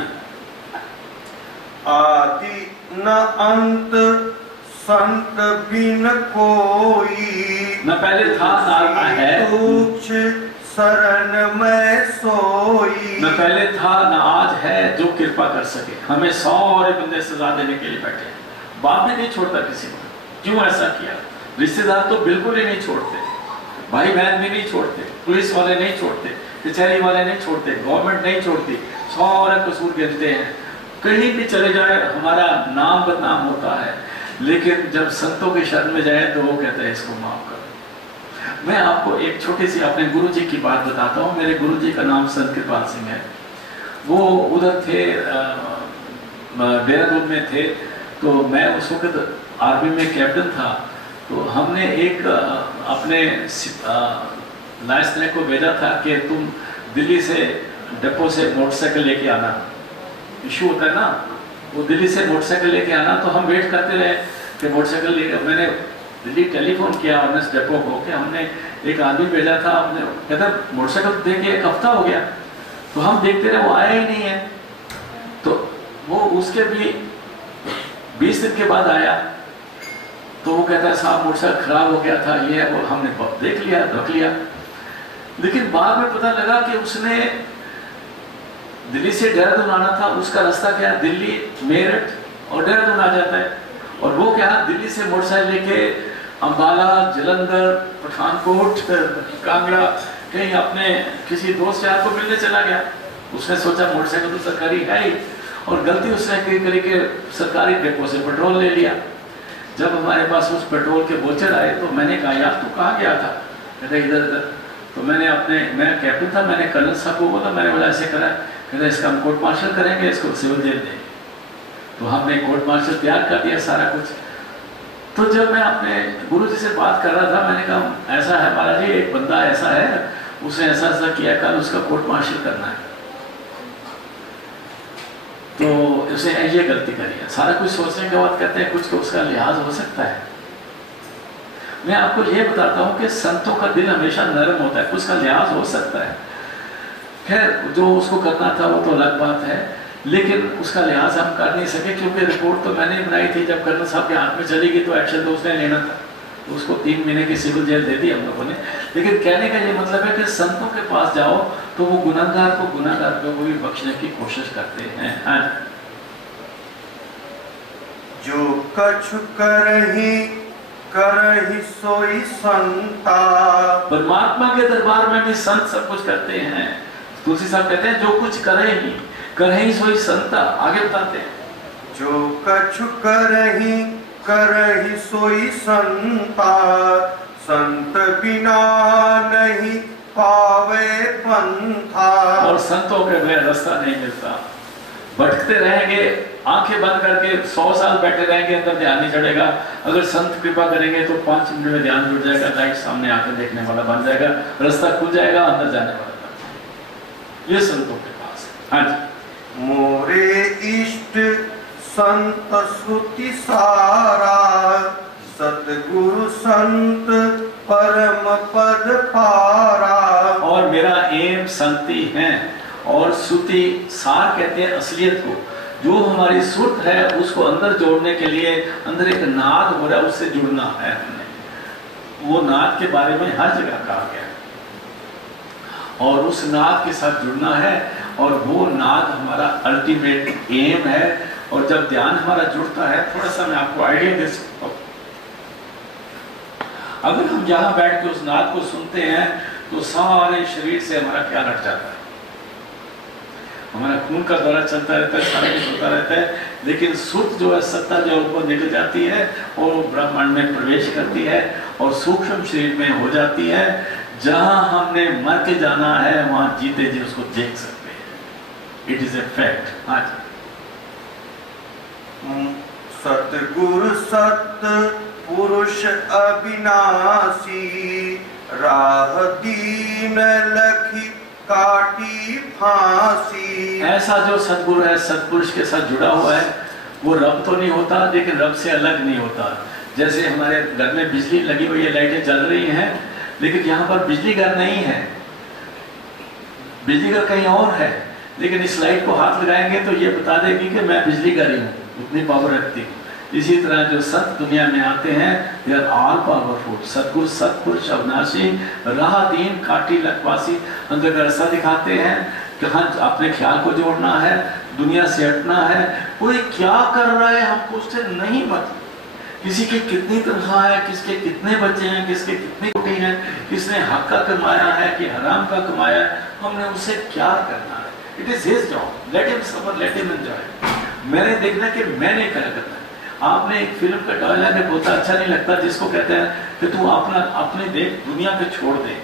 आदि न अंत संत बिन कोई, न पहले था ना है, तुझ शरण में सोई। न पहले था न आज है, जो कृपा कर सके। हमें 100 और बंदे सजा देने के लिए बैठे। बाप भी नहीं छोड़ता किसी को। क्यों ऐसा किया? रिश्तेदार तो बिल्कुल ही नहीं छोड़ते, भाई बहन भी नहीं छोड़ते, पुलिस वाले नहीं छोड़ते, कचहरी वाले नहीं छोड़ते, गवर्नमेंट नहीं छोड़ती। 100 और कसूर गिनते हैं, कहीं भी चले जाए हमारा नाम बदनाम होता है। लेकिन जब संतों की शरण में जाए तो वो कहते हैं इसको माफ करो। मैं आपको एक छोटी सी अपने गुरुजी की बात बताता हूँ। मेरे गुरुजी का नाम संत कृपाल सिंह है। वो उधर थे, देहरादून में थे। तो मैं उस वक्त आर्मी में कैप्टन था। तो हमने एक अपने लाइस ने को भेजा था कि तुम दिल्ली से डिपो से मोटरसाइकिल लेके आना। इशू होता है ना, वो दिल्ली से मोटरसाइकिल लेके आना। तो हम वेट करते रहे कि मोटरसाइकिल लेकर, मैंने दिल्ली टेलीफोन किया ऑर्डिनेंस डिपो को कि हमने एक आदमी भेजा था, हमने कहता मोटरसाइकिल देके 1 हफ्ता हो गया। तो हम देखते रहे, वो आया ही नहीं है। तो वो उसके भी 20 दिन के बाद आया, तो वो कहता है साहब मोटरसाइकिल खराब हो गया था, ये है वो, हमने देख लिया, रख लिया। लेकिन बाद में पता लगा कि उसने दिल्ली से देहरादून आना था, उसका रास्ता क्या, दिल्ली, मेरठ और देहरादून आ जाता है। और वो क्या, दिल्ली से मोटरसाइकिल लेके अंबाला, जलंधर, पठानकोट, कांगड़ा कहीं अपने किसी दोस्त यार को मिलने चला गया। उसने सोचा मोटरसाइकिल तो सरकारी है ही, और गलती उसने करी कि सरकारी डिपो से पेट्रोल ले लिया। जब हमारे पास उस पेट्रोल के बोचर आए तो मैंने कहा यार तू कहाँ गया था? कहते इधर इधर। तो मैं कैप्टन था, मैंने कर्नल साहब को बोला, मैंने बोला ऐसे करा, कहते इसका हम कोर्ट मार्शल करेंगे, इसको सिविल जेल देंगे। तो हमने कोर्ट मार्शल तैयार कर दिया सारा कुछ। तो जब मैं अपने गुरु जी से बात कर रहा था, मैंने कहा ऐसा है महाराज जी, एक बंदा ऐसा है, उसने ऐसा ऐसा किया, कल उसका कोर्ट मार्शल करना है। तो उसने ये गलती करी है। सारा कुछ सोचने के बाद कहते हैं कुछ तो उसका लिहाज हो सकता है। मैं आपको ये बताता हूँ कि संतों का दिल हमेशा नरम होता है, कुछ का लिहाज हो सकता है। खैर जो उसको करना था वो तो अलग बात है, लेकिन उसका लिहाज हम कर नहीं सके, क्योंकि रिपोर्ट तो मैंने बनाई थी। जब कर्नल साहब के हाथ में चली गई तो एक्शन तो उसने लेना था, तो उसको 3 महीने की सिविल जेल दे दी हम लोगों ने। लेकिन कहने का ये मतलब है कि संतों के पास जाओ तो वो गुनाहगार को भी बख्शने की कोशिश करते हैं। हाँ, जो कछु करहि सोई संता। परमात्मा के दरबार में भी संत सब कुछ करते हैं। तुलसी साहब कहते हैं जो कुछ करे ही सोई संता। आगे बताते हैं, जो कछु करहि सोई संता, संत बिना नहीं पावे पंथा। और संतों के बगैर रास्ता नहीं मिलता। भटकते रहेंगे, आंखें बंद करके 100 साल बैठे रहेंगे, अंदर ध्यान नहीं चढ़ेगा। अगर संत कृपा करेंगे तो 5 मिनट में ध्यान जुड़ जाएगा, लाइट सामने आकर देखने वाला बन जाएगा, रास्ता खुल जाएगा, अंदर जाने वाला बन जाएगा। ये संतों के पास है। हाँ जी। मोरे इष्ट संत श्रुति सारा, सतगुरु संत परम पद पारा। और मेरा एम संति है, और श्रुति सार कहते हैं असलियत को, जो हमारी सुर्त है उसको अंदर जोड़ने के लिए अंदर एक नाद हो रहा है, उससे जुड़ना है हमने। वो नाद के बारे में हर जगह कहा गया है, और उस नाद के साथ जुड़ना है, और वो नाद हमारा अल्टीमेट एम है। और जब ध्यान हमारा जुड़ता है, थोड़ा सा मैं आपको आइडिया दे सकता हूँ। अगर हम यहाँ बैठ के उस नाद को सुनते हैं तो सारे शरीर से हमारा ख्याल हट जाता है, हमारा खून का दौरा चलता रहता है, सारा कुछ होता रहता है। लेकिन सुर्त जो है, सत्ता जो ऊपर निकल जाती है और ब्रह्मांड में प्रवेश करती है और सूक्ष्म शरीर में हो जाती है। जहां हमने मर के जाना है वहां जीते जी उसको देख सकते हैं। It is a fact. हाँ जी। सतगुरु सत पुरुष अविनाशी, राह दीन लखी काटी फांसी। ऐसा जो सतगुरु है, सतपुरुष के साथ जुड़ा हुआ है, वो रब तो नहीं होता लेकिन रब से अलग नहीं होता। जैसे हमारे घर में बिजली लगी हुई है, लाइटें जल रही हैं, लेकिन यहाँ पर बिजली घर नहीं है, बिजली घर कहीं और है। लेकिन इस लाइट को हाथ लगाएंगे तो ये बता देगी कि मैं बिजली घर ही हूँ, उतनी पावर रखती हूँ। इसी तरह जो संत दुनिया में आते हैं, दे आर ऑल पावरफुल। सतगुरु सतपुरुष अविनाशी, राह दीन काटी लखवासी, अंदर का रास्ता दिखाते हैं कि हाँ अपने ख्याल को जोड़ना है, दुनिया से हटना है। कोई क्या कर रहा है हमको उससे नहीं मतलब, किसी की कितनी तनख्वाह है, किसके कितने बच्चे हैं, किसके कितनी रोटी है, किसने हक का कमाया है कि हराम का कमाया है, हमने उससे क्या करना है। It is his job, let him suffer, let him enjoy. मैंने देखना कि मैंने क्या करना है। आपने एक फिल्म का डायलॉग है, बहुत अच्छा नहीं लगता, जिसको कहते हैं कि तू अपने देख, दुनिया पे छोड़ दे।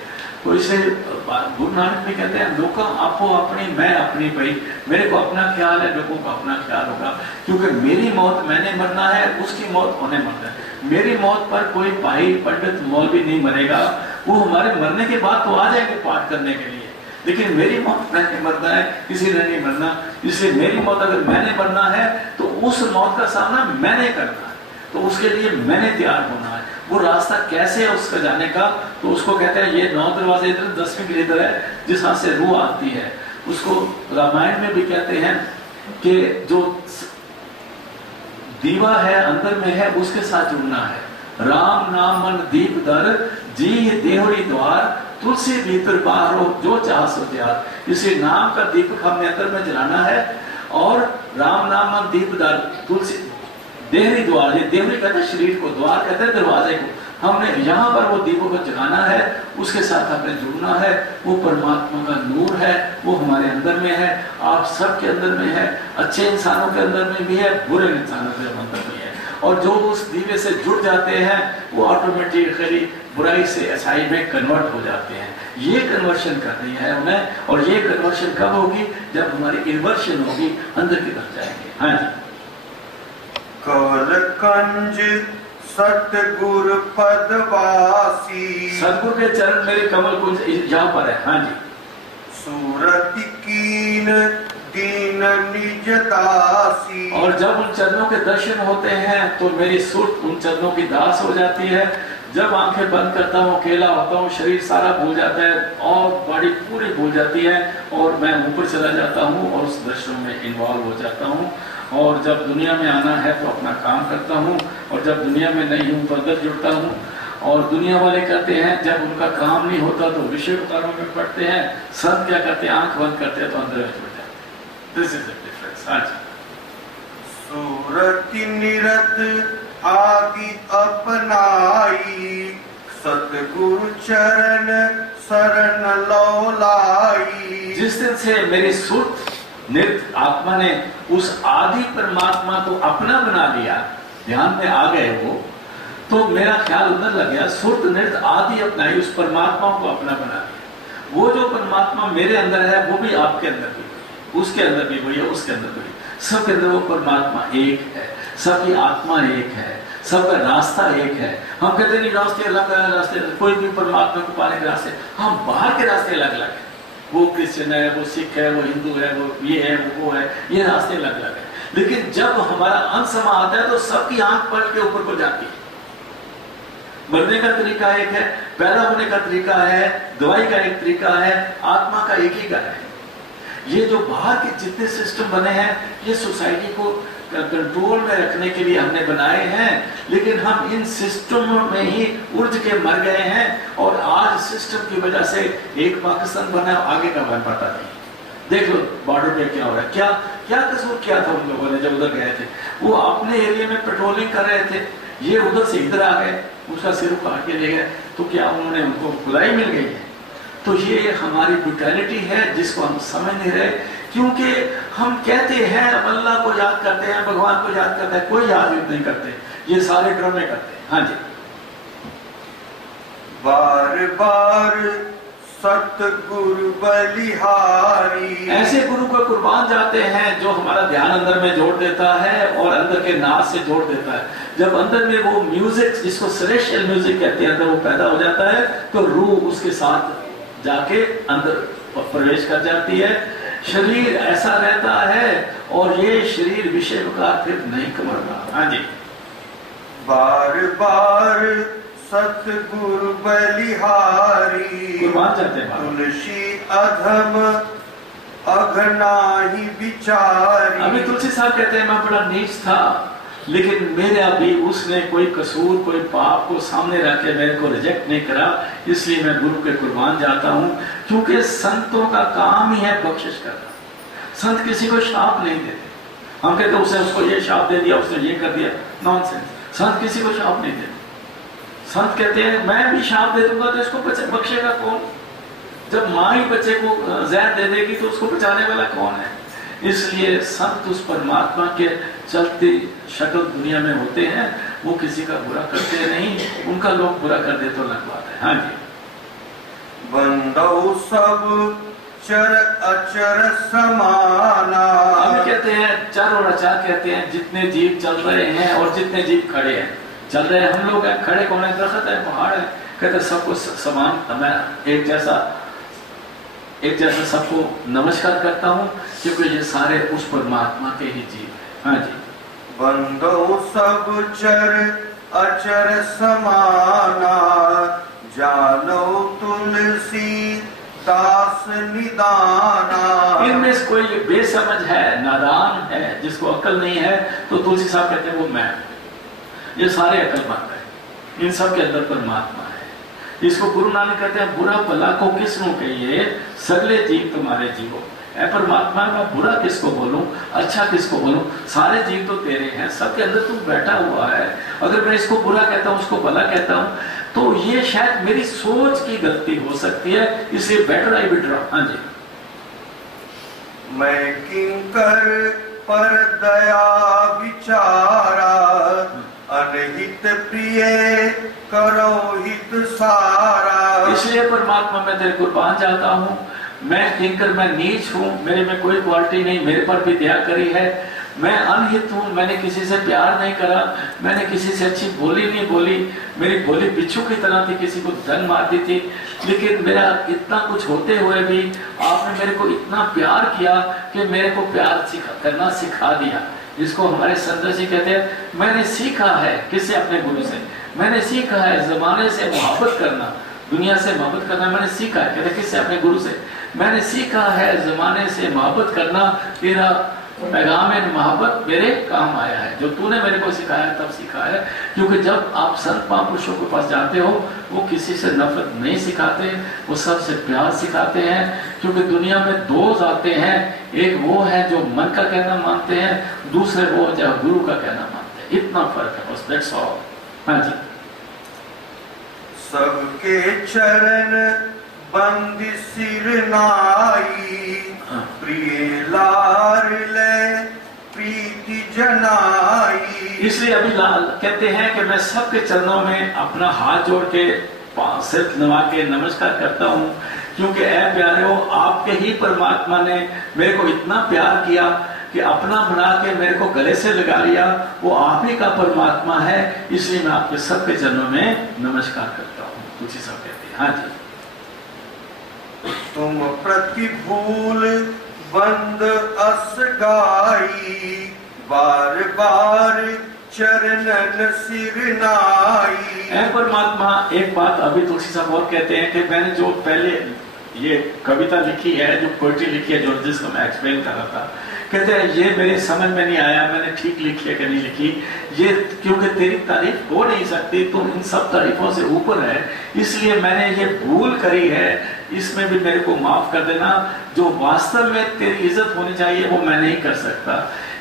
तो इसे गुरु नानक भी कहते हैं, लोग आपो अपनी मैं अपनी, भाई मेरे को अपना ख्याल है, लोगों का अपना ख्याल होगा, क्योंकि मेरी मौत मैंने मरना है, उसकी मौत होने मरना है। मेरी मौत पर कोई भाई पंडित मौलवी नहीं मरेगा, वो हमारे मरने के बाद तो आ जाएंगे पाठ करने के लिए, लेकिन मेरी मौत मैंने मरना है, किसी ने नहीं मरना। इसलिए मेरी मौत अगर मैंने मरना है तो उस मौत का सामना मैंने करना है, तो उसके लिए मैंने तैयार होना है। वो रास्ता कैसे है उसका जाने का, तो उसको कहते हैं ये 9 दरवाजे इधर, 10वीं गली इधर है, जिस हाथ से रूह आती है उसको रामायण में भी कहते हैं कि जो दीवा है अंदर में है उसके साथ जुड़ना है। राम नाम मन दीप दर जी देहरी द्वार तुलसी भीतर बाहरो जो चाह सो त्याग। इसे नाम का दीपक हमने अंदर में जलाना है और राम नाम मन दीप दर तुलसी देहरी द्वार, ये देहरी कहते हैं शरीर को, द्वार कहते हैं दरवाजे को। हमने यहाँ पर वो दीपों को जगाना है, उसके साथ हमें जुड़ना है। वो परमात्मा का नूर है, वो हमारे अंदर में है, आप सबके अंदर में है, अच्छे इंसानों के अंदर में भी है, बुरे इंसानों के अंदर में है। और जो उस दीवे से जुड़ जाते हैं वो ऑटोमेटिकली बुराई से अच्छाई में कन्वर्ट हो जाते हैं। ये कन्वर्शन करनी है हमें, और ये कन्वर्शन कब होगी? जब हमारी इन्वर्शन होगी, अंदर की तरफ जाएंगे। हाँ जी। कवल कंज सतगुरु पदवासी, सतगुरु के चरण मेरे कमल कुंज यहाँ पर है। हाँ जी। सूरति कीन दीन निज दासी, और जब उन चरणों के दर्शन होते हैं तो मेरी सुरत उन चरणों की दास हो जाती है। जब आंखें बंद करता हूँ, अकेला होता हूँ, शरीर सारा भूल जाता है और बॉडी पूरी भूल जाती है और मैं ऊपर चला जाता हूँ और उस दर्शनों में इन्वॉल्व हो जाता हूँ। और जब दुनिया में आना है तो अपना काम करता हूँ, और जब दुनिया में नहीं हूँ तो अंदर जुड़ता हूँ। और दुनिया वाले कहते हैं जब उनका काम नहीं होता तो विषय उतारों में पढ़ते हैं, संत क्या करते हैं? आंख बंद करते हैं तो अंदर में जुड़ जाते हैं। This is the difference. आज सूरति निरत आदि अपनाई, सतगुरु चरण शरण लौलाई। जिस दिन से मेरी सुरत निरत आत्मा ने उस आदि परमात्मा को अपना बना लिया, ध्यान में आ गए वो, तो मेरा ख्याल उधर लग गया। सुरत निरत आदि अपनाई, उस परमात्मा को अपना बना लिया। वो जो परमात्मा मेरे अंदर है वो भी आपके अंदर भी, उसके अंदर भी वही है, उसके अंदर भी, सबके अंदर वो परमात्मा एक है, सबकी आत्मा एक है, सबका रास्ता एक है। हम कहते नहीं रास्ते अलग है, रास्ते कोई भी परमात्मा को पाने के रास्ते, हम बाहर के रास्ते अलग अलग है। वो क्रिश्चियन है, वो सिख है, वो हिंदू है, वो ये है, वो है, ये रास्ते अलग अलग है। लेकिन जब हमारा अंत समा आता है तो सबकी आंख पलट के ऊपर को जाती है। मरने का तरीका एक है, पैदा होने का तरीका है, दवाई का एक तरीका है, आत्मा का एक ही घर है। ये जो बाहर के जितने सिस्टम बने हैं ये सोसाइटी को कंट्रोल में रखने के लिए हमने बनाए हैं, लेकिन हम इन सिस्टमों में ही उलझ के मर गए हैं। और आज सिस्टम की वजह से एक पाकिस्तान बना, आगे का बन पाता नहीं। देख लो बॉर्डर पे क्या हो रहा है, क्या क्या कसूर किया था उन लोगों ने जब उधर गए थे। वो अपने एरिया में पेट्रोलिंग कर रहे थे, ये उधर से इधर आ गए, उसका सिर काट के ले गए, तो क्या उन्होंने उनको खुदाई मिल गई है? तो ये हमारी ब्रूटैलिटी है जिसको हम समझ नहीं रहे, क्योंकि हम कहते हैं अल्लाह को याद करते हैं, भगवान को याद करते हैं, कोई याद नहीं करते, ये सारे ड्रामे करते हैं। हाँ जी। बार बार सतगुरु बलिहारी, ऐसे गुरु को कुर्बान जाते हैं जो हमारा ध्यान अंदर में जोड़ देता है और अंदर के नाच से जोड़ देता है। जब अंदर में वो म्यूजिक, जिसको सेलेस्टियल म्यूजिक कहते हैं, अंदर वो पैदा हो जाता है तो रूह उसके साथ जाके अंदर प्रवेश कर जाती है। शरीर ऐसा रहता है और ये शरीर विषय का फिर नहीं कमरता। हाँ जी। बार बार सतगुरु बलिहारी, कुर्बान जाते हैं। तुलसी अधम अघनाही विचारी। अभी तुलसी साहब कहते हैं मैं बड़ा नीच था, लेकिन मेरे अभी उसने कोई कसूर, कोई पाप को सामने रख के मेरे को रिजेक्ट नहीं करा, इसलिए मैं गुरु के कुर्बान जाता हूँ। क्योंकि संतों का काम ही है बख्शिश करना। संत किसी को शाप नहीं देते। हम कहते उसने उसको ये शाप दे दिया, उसने ये कर दिया, नॉनसेंस। संत किसी को शाप नहीं देते। संत कहते हैं मैं भी शाप दे दूंगा तो इसको बख्शेगा कौन? जब माँ ही बच्चे को जहर दे देगी तो उसको बचाने वाला कौन है? इसलिए संत उस परमात्मा के चलते शक्ल दुनिया में होते हैं, वो किसी का बुरा करते नहीं, उनका लोग बुरा कर दे तो अलग बात है। हाँ जी। बंदो सब चर अचर समाना, अभी कहते हैं चर और अचर कहते हैं जितने जीव चल रहे हैं और जितने जीव खड़े हैं। चल रहे हैं हम लोग हैं, खड़े कौन है? दरख्त है, पहाड़ है, कहते सबको समान, मैं एक जैसा सबको नमस्कार करता हूँ, क्योंकि ये सारे उस परमात्मा के ही जीव हैं। हाँ जी। बंदो सब चर अचर समाना, जानो तुलसी दास निदाना। इनमें से कोई बेसमझ है, नादान है, जिसको अक्ल नहीं है, तो तुलसी साहब कहते हैं वो मैं। ये सारे अक्लमंद है, इन सब के अंदर परमात्मा है। इसको गुरु नानक कहते हैं बुरा भला को किसनु कहिए, सगले जीव तुम्हारे जीवो। ऐ परमात्मा, मैं बुरा किसको बोलूं, अच्छा किसको बोलूं, सारे जीव तो तेरे हैं, सबके अंदर तू बैठा हुआ है। अगर मैं इसको बुरा कहता हूं, उसको भला कहता हूं, तो ये शायद मेरी सोच की गलती हो सकती है, इसलिए बेटर आई विड्रॉ। हाँ जी। मैं किंकर पर दया विचारा, अनहित प्रिय करो हित सारा। इसलिए परमात्मा मैं तेरे कुर्बान जाता हूँ, मैं किंकर, मैं नीच हूँ, मेरे में कोई क्वालिटी नहीं, मेरे पर भी दया करी है। मैं अनहित हूँ, मैंने किसी से प्यार नहीं करा, मैंने किसी से अच्छी बोली नहीं बोली, मेरी बोली बिच्छू की तरह थी, किसी को धन मार दी थी। लेकिन मेरा इतना कुछ होते हुए भी आपने मेरे को इतना प्यार किया कि मेरे को प्यार करना सिखा दिया। जिसको हमारे संत जी कहते हैं, मैंने सीखा है किससे, अपने गुरु से। मैंने सीखा है जमाने से मोहब्बत करना, दुनिया से मोहब्बत करना मैंने सीखा है। कहते किससे, अपने गुरु से। मैंने सीखा है जमाने से मोहब्बत करना, तेरा पैगाम मोहब्बत मेरे काम आया है। जो तूने मेरे को सिखाया तब सीखा है। क्योंकि जब आप संत महापुरुषों के पास जाते हो, वो किसी से नफरत नहीं सिखाते, वो सबसे प्यार सिखाते हैं। क्योंकि दुनिया में दो जाते हैं, एक वो है जो मन का कहना मानते हैं, दूसरे वो जो गुरु का कहना मानते हैं। इतना फर्क है बस, दैट्स ऑल। हाँ जी। सबके चरण बंद सिर नाई, प्रिय लार ले प्रीति जनाई। इसलिए अभी लाल कहते हैं कि मैं सबके चरणों में अपना हाथ जोड़ के सिर नवा के नमस्कार करता हूँ। क्योंकि ऐ प्यारे, आपके ही परमात्मा ने मेरे को इतना प्यार किया कि अपना बना के मेरे को गले से लगा लिया। वो आप ही का परमात्मा है, इसलिए मैं आपके सबके चरणों में नमस्कार करता हूँ। तुलसी साहब कहते हैं। हाँ जी। तुम प्रतिभूल बंद अस गाई, बार बार चरणन सिर नाई। ऐ परमात्मा, एक बात अभी तुलसी साहब और कहते हैं कि मैंने जो पहले ये कविता लिखी है, जो पोइट्री लिखी है, जो जिसको मैं एक्सप्लेन कर रहा था, कहते हैं ये मेरे समझ में नहीं आया मैंने ठीक लिखी है कि नहीं लिखी। ये क्योंकि तेरी तारीफ हो नहीं सकती, तुम इन सब तारीफों से ऊपर है, इसलिए मैंने ये भूल करी है, इसमें भी मेरे को माफ कर देना। जो वास्तव में तेरी इज्जत होनी चाहिए वो मैं नहीं कर सकता।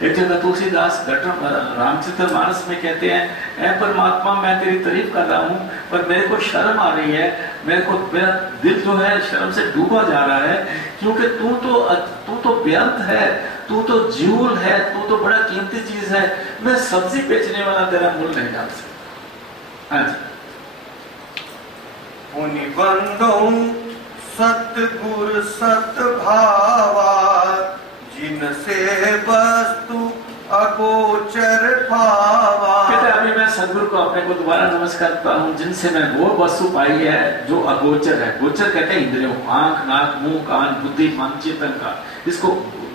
एक जगह तुलसीदास रामचरितमानस में कहते हैं, ऐ परमात्मा, मैं तेरी तारीफ कर रहा हूँ पर मेरे को शर्म आ रही है, मेरा दिल जो है शर्म से डूबा जा रहा है। क्योंकि तू तो बेअंत है, तू तो ज्यूल है, तू तो बड़ा कीमती चीज है। मैं सब्जी बेचने वाला तेरा मूल्य नहीं जान सकता। हाँ जी। पुनि बंदो सतगुर सत भावा, जिनसे वस्तु अगोचर भावा। कहते अभी मैं सदगुरु को अपने को दोबारा नमस्कार करता हूँ, जिनसे मैं वो वस्तु पाई है जो अगोचर है। गोचर कहते हैं इंद्रियों, आंख, नाक, मुंह, कान, बुद्धि, मन, चेतन का, इसको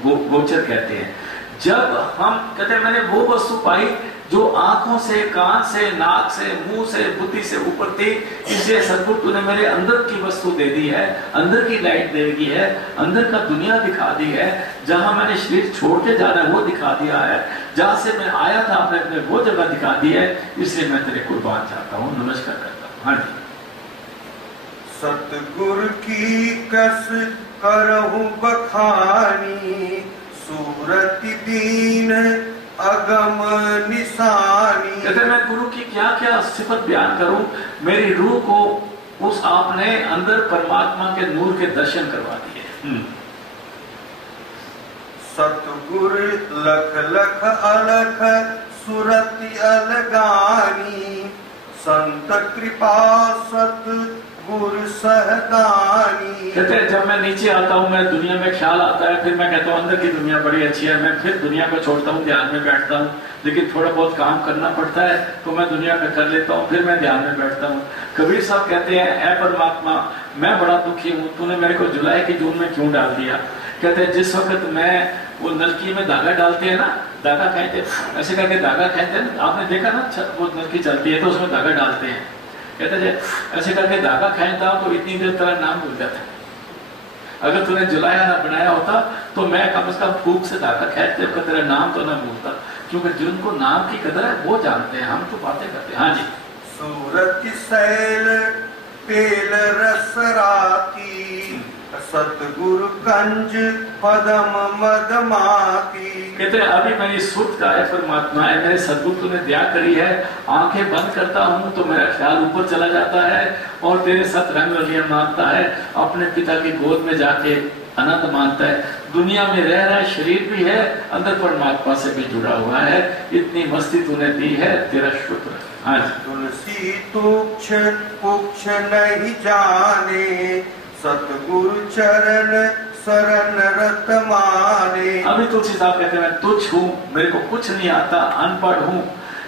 गोचर कहते हैं। जब हम कहते हैं मैंने वो वस्तु पाई जो आंखों से, कान से, नाक से, मुंह से, बुद्धि से ऊपर थी, इसलिए सदगुरु तूने मेरे अंदर की वस्तु दे दी है, अंदर की लाइट दे दी है, अंदर का दुनिया दिखा दी है। जहां मैंने शरीर छोड़ के जाना है वो दिखा दिया है, जहां से मैं आया था आपने वो जगह दिखा दी है। इसलिए मैं तेरे कुर्बान चाहता हूँ, नमस्कार करता हूँ। हाँ जी। सतगुरु की कस करहु बखानी, सूरति दीन अगम निशानी। कहते मैं गुरु की क्या क्या सिफत बयान करूं, मेरी रूह को उस आपने अंदर परमात्मा के नूर के दर्शन करवा दिए। सतगुरु लख लख अलख सुरति अलगानी, संत कृपा सत गुरु सहदानी। कहते हैं जब मैं नीचे आता हूँ, मैं दुनिया में ख्याल आता है, फिर मैं कहता हूँ अंदर की दुनिया बड़ी अच्छी है, मैं फिर दुनिया को छोड़ता हूँ, ध्यान में बैठता हूँ। लेकिन थोड़ा बहुत काम करना पड़ता है तो मैं दुनिया में कर लेता हूँ, फिर मैं ध्यान में बैठता हूँ। कबीर साहब कहते हैं, ऐ परमात्मा, मैं बड़ा दुखी हूँ, तूने मेरे को जुलाई की जून में क्यों डाल दिया। कहते हैं जिस वक्त मैं वो नलकी में धागा डालते हैं ना, धागा खेलते ऐसे करके धागा खेलते हैं, आपने देखा ना, वो नलकी चलती है तो उसमें धागा डालते हैं। कहते थे ऐसे करके धागा खेलता हूँ तो इतनी देर तेरा नाम भूल जाता है। अगर तूने जुलाया ना बनाया होता तो मैं कम से कम फूक से धागा खींचते हुए तेरा नाम तो ना भूलता, क्योंकि जिनको नाम की कदर है वो जानते हैं, हम तो बातें करते हैं। हाँ जी। सूरत सैल पेल रस राती, सतगुरु कंज पदम मदमाती। कहते हैं अभी मेरी सुध का है परमात्मा है, मेरे सदगुरु ने दया करी है, आंखें बंद करता हूं तो मेरा ख्याल ऊपर चला जाता है और तेरे सत रंग रलियां मानता है, अपने पिता की गोद में जाके आनंद मानता है। दुनिया में रह रहा है, शरीर भी है, अंदर परमात्मा से भी जुड़ा हुआ है। इतनी मस्ती तूने दी है, तेरा शुक्र। हाँ जी। तुलसी तुक्ष पुक्ष नहीं जाने, सतगुरु चरण शरण रत माने। अभी तुलसी साहब कहते हैं मैं तुच्छ हूँ, मेरे को कुछ नहीं आता, अनपढ़ हूँ।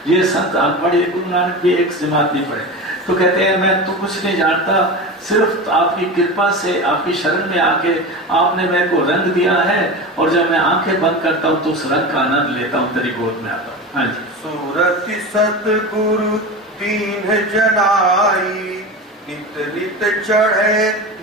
ये संत अनपढ़, गुरु नानक भी एक जमात नहीं पढ़े, तो कहते हैं मैं तो कुछ नहीं जानता, सिर्फ आपकी कृपा से, आपकी शरण में आके आपने मेरे को रंग दिया है, और जब मैं आंखें बंद करता हूँ तो उस रंग का आनंद लेता हूँ, तेरी गोद में आता हूँ। हाँ जी। सूरत सतगुरु दीन जनाई, नित नित चढ़े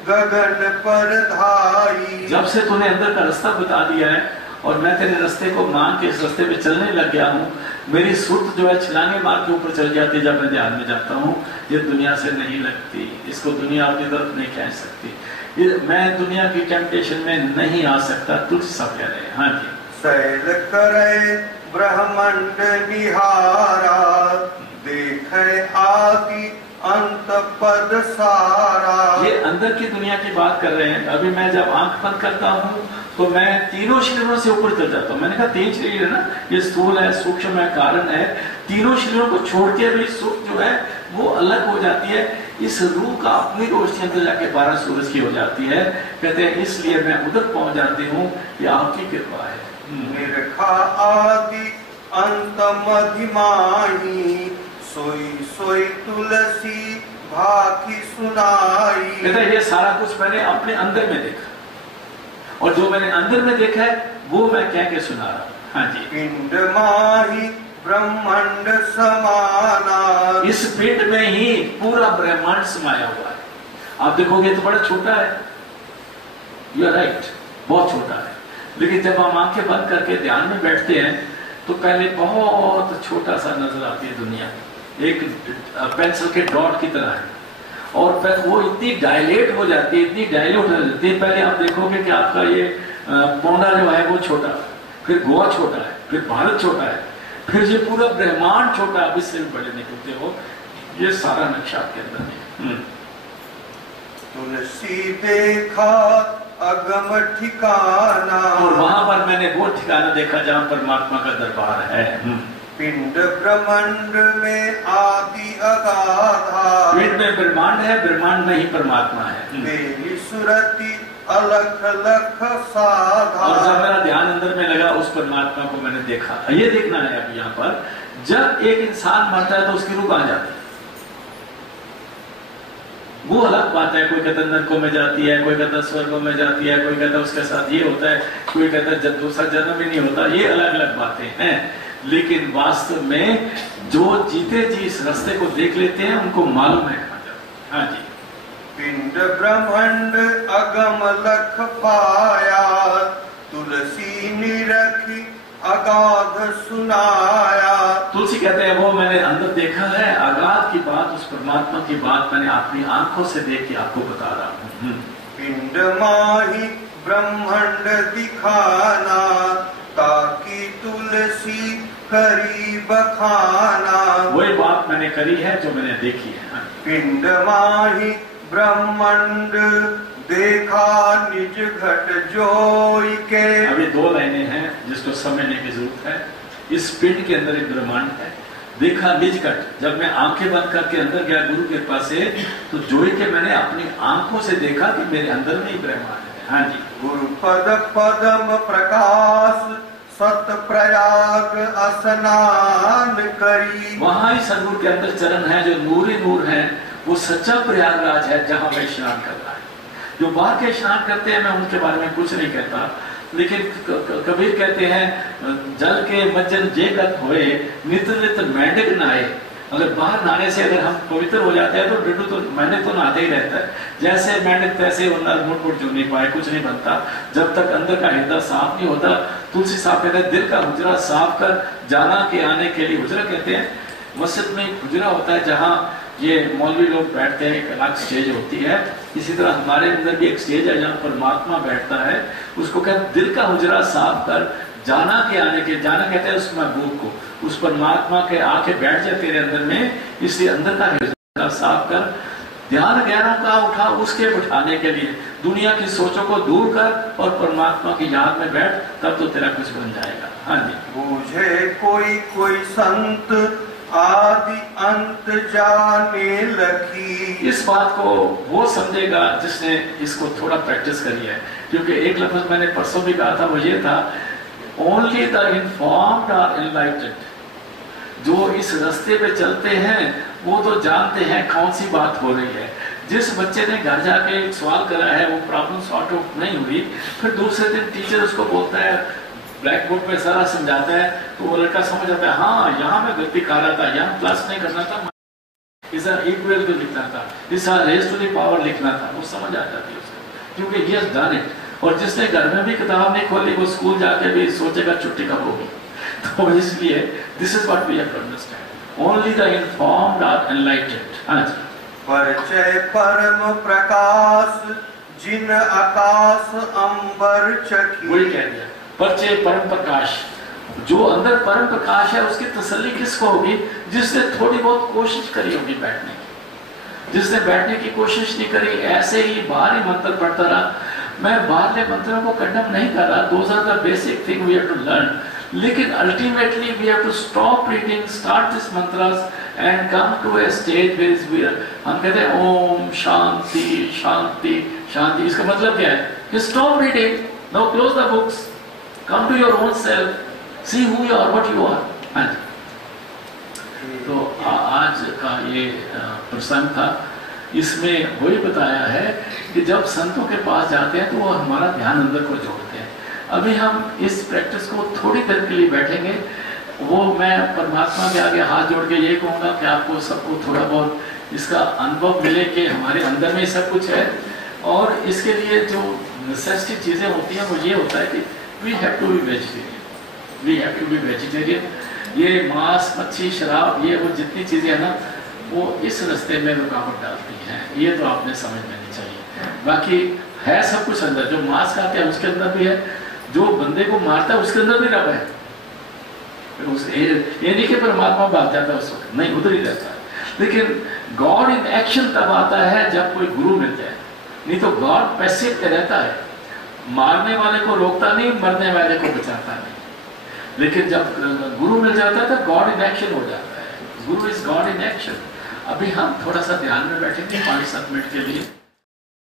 गगन पर धाई। जब से तूने अंदर का रास्ता बता दिया है और मैं तेरे रास्ते को मान के इस रास्ते पे चलने लग गया हूँ, मेरी सुर्त जो है छलांगे मार के ऊपर चल जाती है जब मैं ध्यान में जाता हूँ। ये दुनिया से नहीं लगती, इसको दुनिया अपनी तरफ नहीं खींच सकती, मैं दुनिया की टेम्पटेशन में नहीं आ सकता। तुझ सब कह रहे हैं। हाँ जी। सैल करे ब्रह्मांड निहारा, देखे आदि अंत पद सारा। ये अंदर की दुनिया की बात कर रहे हैं। अभी मैं जब आंख बंद करता हूँ तो मैं तीनों शरीरों से ऊपर चल जाता हूँ। मैंने कहा तीन शरीर है ना, ये स्थूल है, सूक्ष्म है, कारण है। तीनों शरीरों को छोड़ के भी सुख जो है वो अलग हो जाती है। इस रूह का अपनी रोशनी अंदर जाके 12 सूरज की हो जाती है। कहते हैं इसलिए मैं उधर पहुंच जाती हूँ, ये आपकी कृपा है। निरखा आदि अंत मधिमाही, सोई सोई तुलसी भाकी सुनाई। कहते हैं ये सारा कुछ मैंने अपने अंदर में देखा, और जो मैंने अंदर में देखा है वो मैं कह के सुना रहा हूँ। हाँ जी। पिंड माही ब्रह्मांड समाना, इस पिंड में ही पूरा ब्रह्मांड समाया हुआ है। आप देखोगे तो बड़ा छोटा है, यू आर राइट, बहुत छोटा है। लेकिन जब हम आंखें बंद करके ध्यान में बैठते हैं तो पहले बहुत छोटा सा नजर आती है दुनिया, एक पेंसिल के डॉट की तरह है, और फिर वो इतनी डायलेट हो जाती है, इतनी डायल्यूट हो जाती है। पहले आप देखोगे कि आपका ये पौंडा जो है वो छोटा है, फिर गोवा छोटा है, फिर भारत छोटा है, फिर ये पूरा ब्रह्मांड छोटा, अब इससे भी बड़े निकलते हो। ये सारा नक्शा आपके अंदर है। तुलसी देखा अगम ठिकाना, और वहां पर मैंने वो ठिकाना देखा जहां परमात्मा का दरबार है। पिंड ब्रह्मांड में आदि अगाधा, पिंड में ब्रह्मांड है, ब्रह्मांड में ही परमात्मा है। मेरी सुरति अलख लख साधा। और जब मेरा ध्यान अंदर में लगा उस परमात्मा को मैंने देखा। ये देखना है अब यहाँ पर, जब एक इंसान मरता है तो उसकी रूह कहाँ जाती है वो अलग बात है। कोई कहता नरकों में जाती है, कोई कहता स्वर्गों में जाती है, कोई कहता उसके साथ ये होता है, कोई कहता जब दूसरा जन्म ही नहीं होता। ये अलग अलग बातें हैं, लेकिन वास्तव में जो जीते जी इस रास्ते को देख लेते हैं उनको मालूम है कहाँ जाते। हाँ जी। पिंड ब्रह्मांड अगम लख पाया, तुलसी निरखी अगाध सुनाया। तुलसी कहते हैं वो मैंने अंदर देखा है, अगाध की बात, उस परमात्मा की बात मैंने अपनी आंखों से देख के आपको बता रहा हूँ। पिंड माही ब्रह्मांड दिखाना, ताकि तुलसी करी बखाना। वही बात मैंने करी है जो मैंने देखी है। पिंड माही ब्रह्मांड देखा निज घट जोई के। अभी 2 लाइनें हैं जिसको समझने की जरूरत है। इस पिंड के अंदर एक ब्रह्मांड है, देखा निज घट। जब मैं आंखें बंद करके अंदर गया गुरु के पास से, तो जोई के मैंने अपनी आंखों से देखा कि मेरे अंदर में ही ब्रह्मांड है। हाँ जी। गुरु पद पदम प्रकाश, सत प्रयाग स्नान करी। वहां ही सदगुरु के अंदर चरण है जो नूर ही नूर है, वो सच्चा प्रयागराज है जहां मैं स्नान कर रहा है। जो बाहर के स्नान करते हैं मैं उनके बारे में कुछ नहीं कहता, लेकिन कबीर कहते हैं जल के मज्जन जे गत होए, नित नित मेंढक नाए, अगर बाहर नहाने से अगर हम पवित्र हो जाते हैं तो डड्डू तो मैंने तो नहाते ही रहता है, जैसे मैंने तैसे मुट जो नहीं पाए, कुछ नहीं बनता जब तक अंदर का हृदय साफ नहीं होता। तुलसी साहब कहते हैं दिल का हुजरा साफ कर जाना के आने के लिए। हुजरा कहते हैं मस्जिद में एक हुजरा होता है जहाँ ये मौलवी लोग बैठते हैं, एक अलग स्टेज होती है। इसी तरह हमारे अंदर भी एक स्टेज है जहाँ परमात्मा बैठता है, उसको कहते हैं दिल का हुजरा साफ कर जाना के आने के। जाना कहते हैं उस महबूब को, उस परमात्मा के आके बैठ जाए तेरे अंदर में, इसलिए अंदर का हुजरा साफ कर, ध्यान गैरों का उठा उसके उठाने के लिए, दुनिया की सोचों को दूर कर और परमात्मा की याद में बैठ, तब तो तेरा कुछ बन जाएगा। हाँ जी। मुझे कोई कोई संत आदि अंत जाने लगी। इस बात को वो समझेगा जिसने इसको थोड़ा प्रैक्टिस करी है, क्योंकि एक लफ्ज मैंने परसों भी कहा था, वो ये था only the informed are enlightened. जो इस रास्ते पे चलते हैं वो तो जानते हैं कौन सी बात हो रही है। जिस बच्चे ने घर जाके एक सवाल करा है वो प्रॉब्लम सॉर्ट आउट नहीं हुई, फिर दूसरे दिन टीचर उसको बोलता है, ब्लैक बोर्ड पे सारा समझाता है, तो वो लड़का समझ आता है हाँ यहाँ मैं गलती कर रहा था, यहाँ प्लस नहीं करना था, इसे इक्वल टू लिखना था, इसे रेज टू द पावर लिखना था, वो समझ आ जाती है उसको, क्योंकि ही हैज डन इट। और जिसने घर में भी किताब नहीं खोली वो स्कूल जाके भी सोचेगा छुट्टी कब होगी। तो इसलिए this is what we have to understand, only the informed are enlightened. हाँ जी। परिचय परम प्रकाश जिन आकाश अंबर चकी। वही कह दिया, परिचय परम प्रकाश। जो अंदर परम प्रकाश है उसकी तसल्ली किसको होगी? जिसने थोड़ी बहुत कोशिश करी होगी बैठने की। जिसने बैठने की कोशिश नहीं करी, ऐसे ही बाहर ही मंत्र पढ़ता रहा। मैं बाहरले मंत्रों को कंडम नहीं कर रहा, those are the basic thing we have to learn, लेकिन ultimately we have to stop reading, start this mantras and come to a stage where we are, हम कहते हैं ओम शांति शांति शांति। इसका मतलब क्या है? कि stop reading, now close the books, come to your own self, see who you are, what you are। हाँ जी। तो आज का ये प्रसंग था, इसमें वही बताया है कि जब संतों के पास जाते हैं तो वो हमारा ध्यान अंदर को जोड़ते हैं। अभी हम इस प्रैक्टिस को थोड़ी देर के लिए बैठेंगे, वो मैं परमात्मा के आगे हाथ जोड़ के ये कहूँगा कि आपको सबको थोड़ा बहुत इसका अनुभव मिले कि हमारे अंदर में सब कुछ है। और इसके लिए जो नेसेसिटी चीज़ें होती हैं वो ये होता है कि we have to be vegetarian, we have to be vegetarian। ये मांस मच्छी शराब ये वो जितनी चीज़ें हैं ना, वो इस रास्ते में रुकावट डालती हैं, ये तो आपने समझ लेनी चाहिए। बाकी है सब कुछ अंदर, जो मांस खाते हैं उसके अंदर भी है, जो बंदे को मारता है उसके अंदर भी रब है। ये नहीं कि परमात्मा भाग जाता है उस वक्त, नहीं, उधर ही रहता है। लेकिन गॉड इन एक्शन तब आता है जब कोई गुरु मिल जाए, नहीं तो गॉड पैसिव पे रहता है, मारने वाले को रोकता नहीं, मरने वाले को बचाता नहीं। लेकिन जब गुरु मिल जाता है तो गॉड इन एक्शन हो जाता है, गुरु इज गॉड इन एक्शन। अभी हम थोड़ा सा ध्यान में बैठेंगे 5-7 मिनट के लिए।